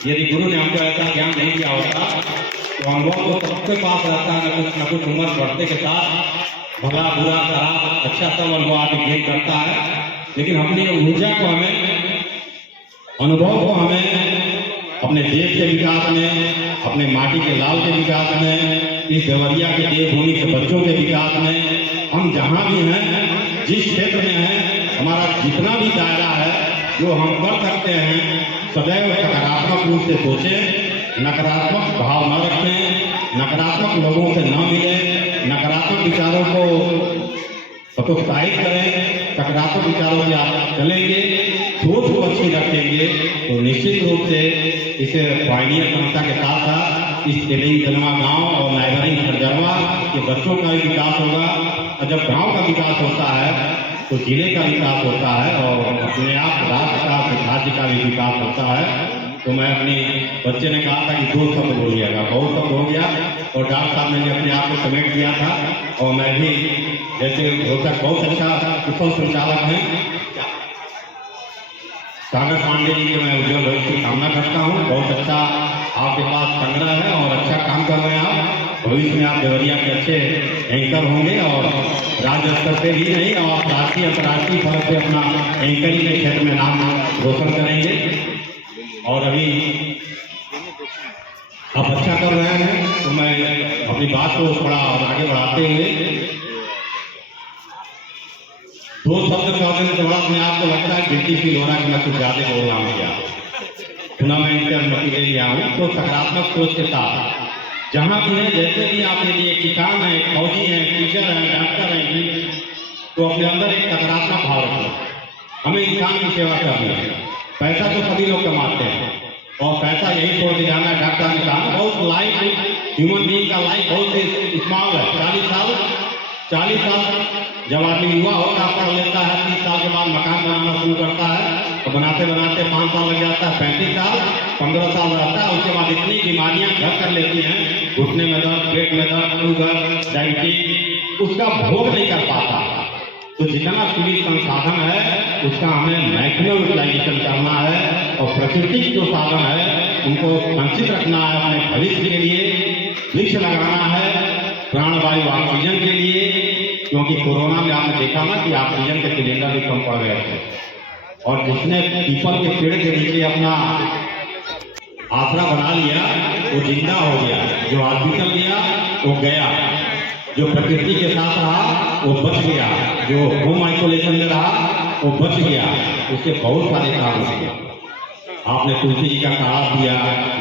यदि गुरु ने हमको ऐसा ज्ञान नहीं दिया होता तो अनुभव तो सबके पास रहता है, न कुछ उम्र बढ़ने के साथ भला बुरा खराब अच्छा सब अनुभव आदमी गेन करता है, लेकिन अपनी ऊर्जा को हमें, अनुभव को हमें अपने देश के विकास में, अपने माटी के लाल के विकास में, इस देवरिया के देवभूमि के बच्चों के विकास में, हम जहाँ भी हैं, जिस क्षेत्र में हैं, हमारा जितना भी दायरा है जो हम कर सकते हैं, सदैव सकारात्मक रूप से सोचें, नकारात्मक भाव न रखें, नकारात्मक लोगों से न मिलें, नकारात्मक विचारों को प्रोत्साहित करें, सकारात्मक विचारों से आप चलेंगे, सोच को अच्छी रखेंगे तो निश्चित रूप से इसे पायनियर संस्था के साथ साथ इस तेलई जलवा गाँव और नाइबरिंग सरजरवा के बच्चों का भी विकास होगा, और जब गांव का विकास होता है तो जिले का विकास होता है, और अपने आप राष्ट्र का राज्य का भी विकास होता है। तो मैं अपनी बच्चे ने कहा था कि 2 शब्द बोलिएगा, बहुत शब्द हो गया, और डॉक्टर साहब ने भी अपने आप को समेट दिया था, और मैं भी जैसे रोहतक बहुत अच्छा कुशल संचालक हैं सागर पांडे जी के मैं उज्जवल भविष्य की कामना करता हूँ। बहुत अच्छा आपके पास संग्रह है और अच्छा काम कर रहे हैं आप, भविष्य में आप देवरिया के अच्छे एंकर होंगे और राज्य स्तर पे ही नहीं और राष्ट्रीय अंतर्राष्ट्रीय स्तर पे अपना एंकरिंग के क्षेत्र में नाम रोशन करेंगे। और अभी आप अच्छा कर रहे हैं, तो मैं अपनी बात को थोड़ा आगे बढ़ाते हुए 2 शब्द कहने के बाद अपने आप को लगता है गिल्टी फील हो रहा है कि मैं कुछ ज़्यादा बोल रहा हूँ क्या, ना मैं इंटर मटीरियल लिया हूँ। तो सकारात्मक सोच के साथ जहाँ भी है, जैसे भी आप यदि एक किसान है, फौजी है, टीचर है, डॉक्टर है, तो अपने अंदर एक सकारात्मक भाव रखें। हमें इंसान की सेवा करनी है। पैसा तो सभी लोग कमाते हैं और पैसा यही छोड़ के जाना है। डॉक्टर ने कहा बहुत लाइफ, ह्यूमन बीइंग का लाइफ बहुत स्मॉल है। 40 साल जब आदमी युवा होता पढ़ लेता है, 30 साल के बाद मकान बनाना शुरू करता है, तो बनाते बनाते 5 साल लग जाता है, 35 साल 15 साल रहता है। उसके बाद इतनी बीमारियां घर कर लेती हैं, घुटने में दर्द, पेट में दर्द, शुगर, डायबिटीज, उसका भोग नहीं कर पाता। तो जितना सीमित संसाधन है उसका हमें मैक्सिमम यूटिलाइजेशन करना है और प्रकृति जो साधन है उनको संचित रखना है अपने भविष्य के लिए। वृक्ष लगाना है प्राणवायु ऑक्सीजन के लिए, क्योंकि कोरोना में आपने देखा ना कि ऑक्सीजन के सिलेंडर भी कम पड़ गए थे, और जिसने पीपल के पेड़ के नीचे अपना आसरा बना लिया वो जिंदा हो गया, जो हॉस्पिटल गया वो गया, जो प्रकृति के साथ रहा वो बच गया, जो होम आइसोलेशन में रहा वो बच गया। उसके बहुत सारे काम हुए। आपने तुलसी जी का काढ़ा पिया,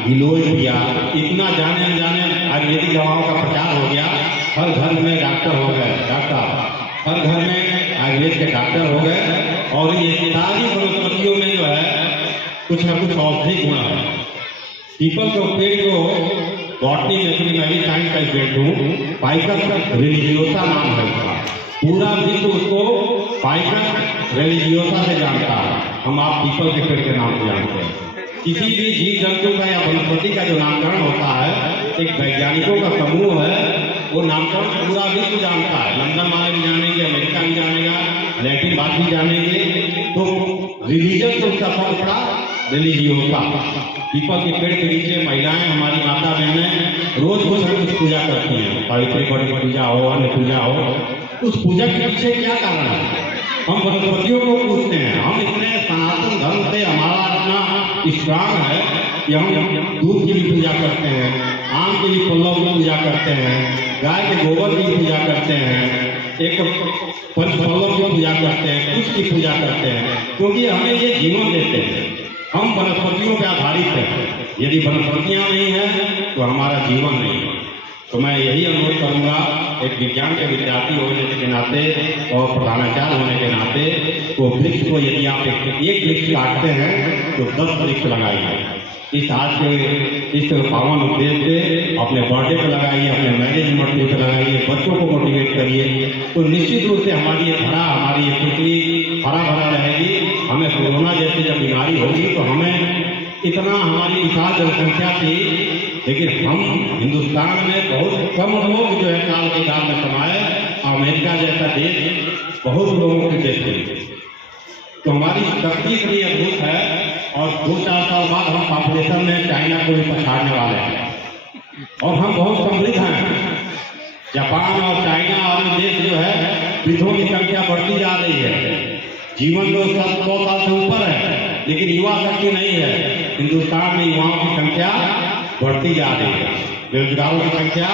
गिलोय पिया, इतना जाने अनजाने आयुर्वेदिक दवाओं का प्रचार हो गया। हर घर में डॉक्टर हो गए, हर घर में आयुर्वेद के डॉक्टर हो गए, और ये सारी वनस्पतियों में जो है कुछ न कुछ औषधि गुण है। पीपल के पेड़ को बॉटनी में भी मैं भी साइंस का स्टूडेंट हूँ। फाइकस रिलीजियोसा नाम है उसका, पूरा विश्व उसको फाइकस रिलीजियोसा से जानता है। हम आप पीपल के पेड़ के नाम से जानते हैं। किसी भी जीव जंतु का या वनस्पति का जो नामकरण होता है, एक वैज्ञानिकों का समूह है, वो नामकरण पूरा विश्व जानता है। लंदन वाले भी जानेंगे, अमेरिका भी जानेगा, लैटिन बात भी जानेंगे। तो रिलीजन तो उसका फर्क पड़ा रिलीजियोसा। पीपल के पेड़ के नीचे महिलाएं, हमारी माता बहनें रोज कुछ न कुछ पूजा करती हैं। सावित्री बड़ी पूजा हो, अन्य पूजा हो, उस पूजा के पीछे क्या कारण है? हम वनस्पतियों को पूछते हैं। हम इतने सनातन धर्म से हमारा अपना स्ट्रांग है कि हम दूध की भी पूजा करते हैं, आम के भी फलों की पूजा करते हैं, गाय के गोबर की पूजा करते हैं, एक पंचफलों की पूजा करते हैं, कुछ की पूजा करते हैं, क्योंकि हमें ये जीवन देते हैं। हम वनस्पतियों पर आधारित हैं। यदि वनस्पतियाँ नहीं हैं तो हमारा जीवन नहीं है। तो मैं यही अनुरोध करूंगा, एक विज्ञान के विद्यार्थी होने के नाते और प्रधानाचार्य होने के नाते, तो वृक्ष को यदि आप एक वृक्ष काटते हैं तो 10 वृक्ष लगाइए। इस आज के इस पावन उद्देश्य से अपने बर्थडे पर लगाइए, अपने मैरिज बर्थडे पर लगाइए, बच्चों को मोटिवेट करिए। तो निश्चित रूप से हमारी ये धरा, हमारी ये पृथ्वी हरा भरा रहेगी। हमें कोरोना जैसी जब बीमारी होगी तो हमें इतना हमारी विशाल जनसंख्या थी, लेकिन हम हिंदुस्तान में बहुत कम लोग जो है काल के काल में समाये। अमेरिका जैसा देश बहुत लोगों के देश थे। तो हमारी शक्ति इतनी अद्भुत है और 2-4 साल बाद हम पॉपुलेशन में चाइना को भी पछाड़ने वाले हैं। और हम बहुत समृद्ध हैं। जापान और चाइना और देश जो है, वृद्धों की संख्या बढ़ती जा रही है। जीवन जो 100 साल से ऊपर है, लेकिन युवा शक्ति नहीं है। हिंदुस्तान में युवाओं की संख्या बढ़ती जा रही है, बेरोजगारों की संख्या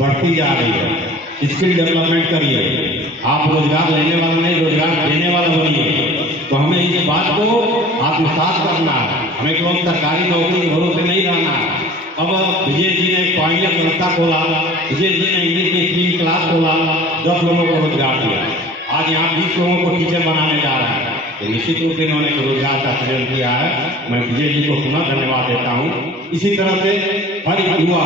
बढ़ती जा रही है। स्किल डेवलपमेंट करिए। आप रोजगार लेने वाला नहीं, रोजगार देने वाला बनिए। तो हमें इस बात को आत्मसात करना है। हमें केवल सरकारी नौकरी के भरोसे नहीं रहना है। अब विजय जी ने एक पायनियर संस्था खोला, विजय जी ने इंग्लिश की फ्री क्लास खोला, 10 लोगों को रोजगार दिया। आज यहाँ 20 लोगों को टीचर बनाने जा रहे हैं। तो निश्चित रूप से इन्होंने रोजगार का सृजन किया है। मैं विजय जी को पुनः धन्यवाद देता हूँ। इसी तरह से हर युवा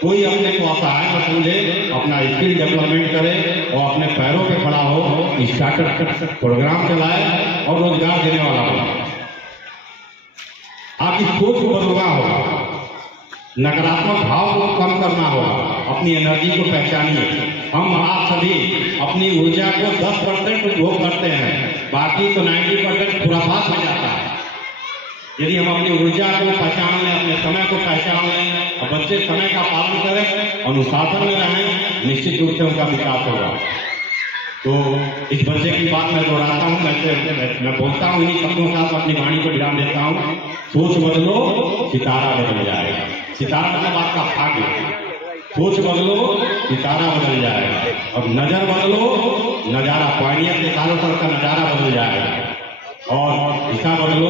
कोई अपने को असहाय मत समझे, अपना स्किल डेवलपमेंट करे और अपने पैरों पे खड़ा हो, स्टार्टअप प्रोग्राम चलाए और रोजगार देने वाला हो। आपकी सोच को बदलना होगा, नकारात्मक भाव को कम करना होगा, अपनी एनर्जी को पहचानिए। हम आप सभी अपनी ऊर्जा को 10% उपभोग करते हैं, बाकी तो 90% खुराफात हो जाता है। यदि हम अपनी ऊर्जा को पहचान लें, अपने समय को पहचान लें और बच्चे समय का पालन करें, अनुशासन में रहें, निश्चित रूप से उनका विकास होगा। तो इस बच्चे की बात मैं दोहराता हूँ, मैं बोलता हूँ इन्हीं शब्दों के साथ अपनी वाणी को ध्यान देता हूँ। सोच बदलो, सितारा बदल जाएगा। सितारा मतलब आपका भाग्य। सोच बदलो, सितारा बदल जाएगा। और नजर बदलो, नजारा पानिया के चारों तरफ का नजारा बदल जाएगा। और दिशा बदलो,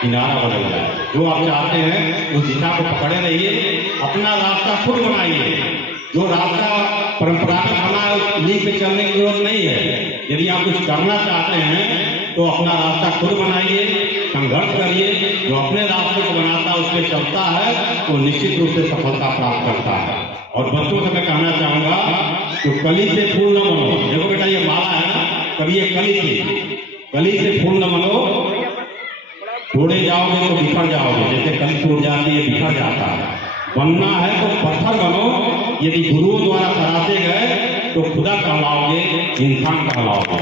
किनारा बदल जाएगा। जो आप चाहते हैं उस दिशा को पकड़े रहिए, अपना रास्ता खुद बनाइए। जो रास्ता परंपरागत बना लीक पे चलने की जरूरत नहीं है। यदि आप कुछ करना चाहते हैं तो अपना रास्ता खुद बनाइए, संघर्ष करिए। जो अपने रास्ते को बनाता है, उस पर चलता है, तो निश्चित रूप से सफलता प्राप्त करता है। और बच्चों से मैं कहना चाहूंगा तो कली से फूल न बनो। देखो बेटा, ये माला है ना, कभी ये कली थी। कली से फूल न बनो, तोड़े जाओगे तो बिखर जाओगे। जैसे कली टूट जाती है, बिखर जाता है। बनना है तो पत्थर बनो। यदि गुरुओं द्वारा तराशे गए तो खुदा कहलाओगे, इंसान कहलाओगे।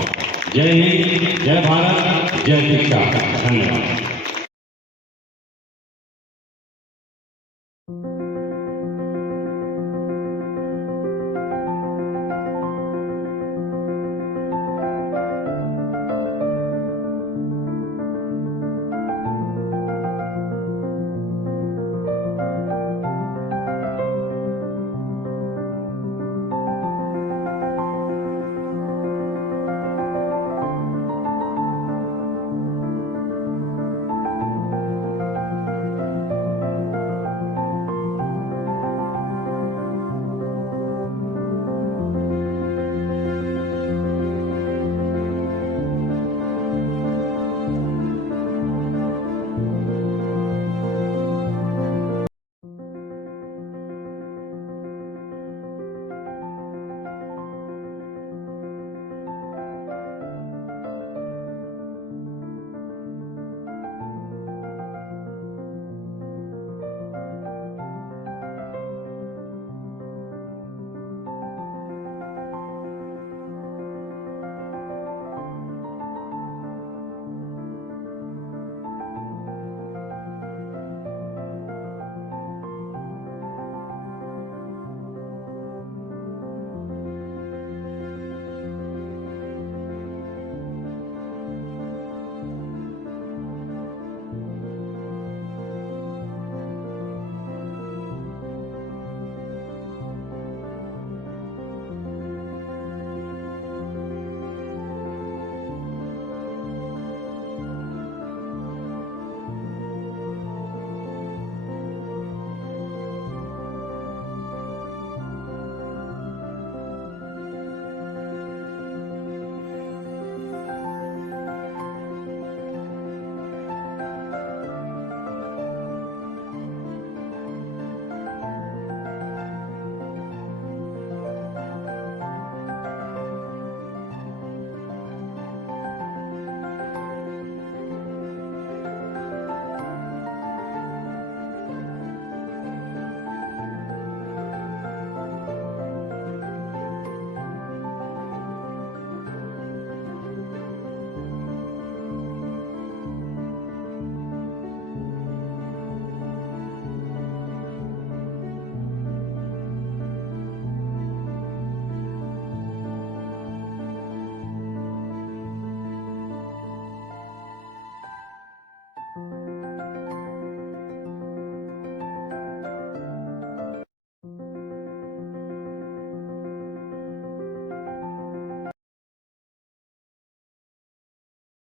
जय हिंद, जय भारत, जय शिक्षा। धन्यवाद।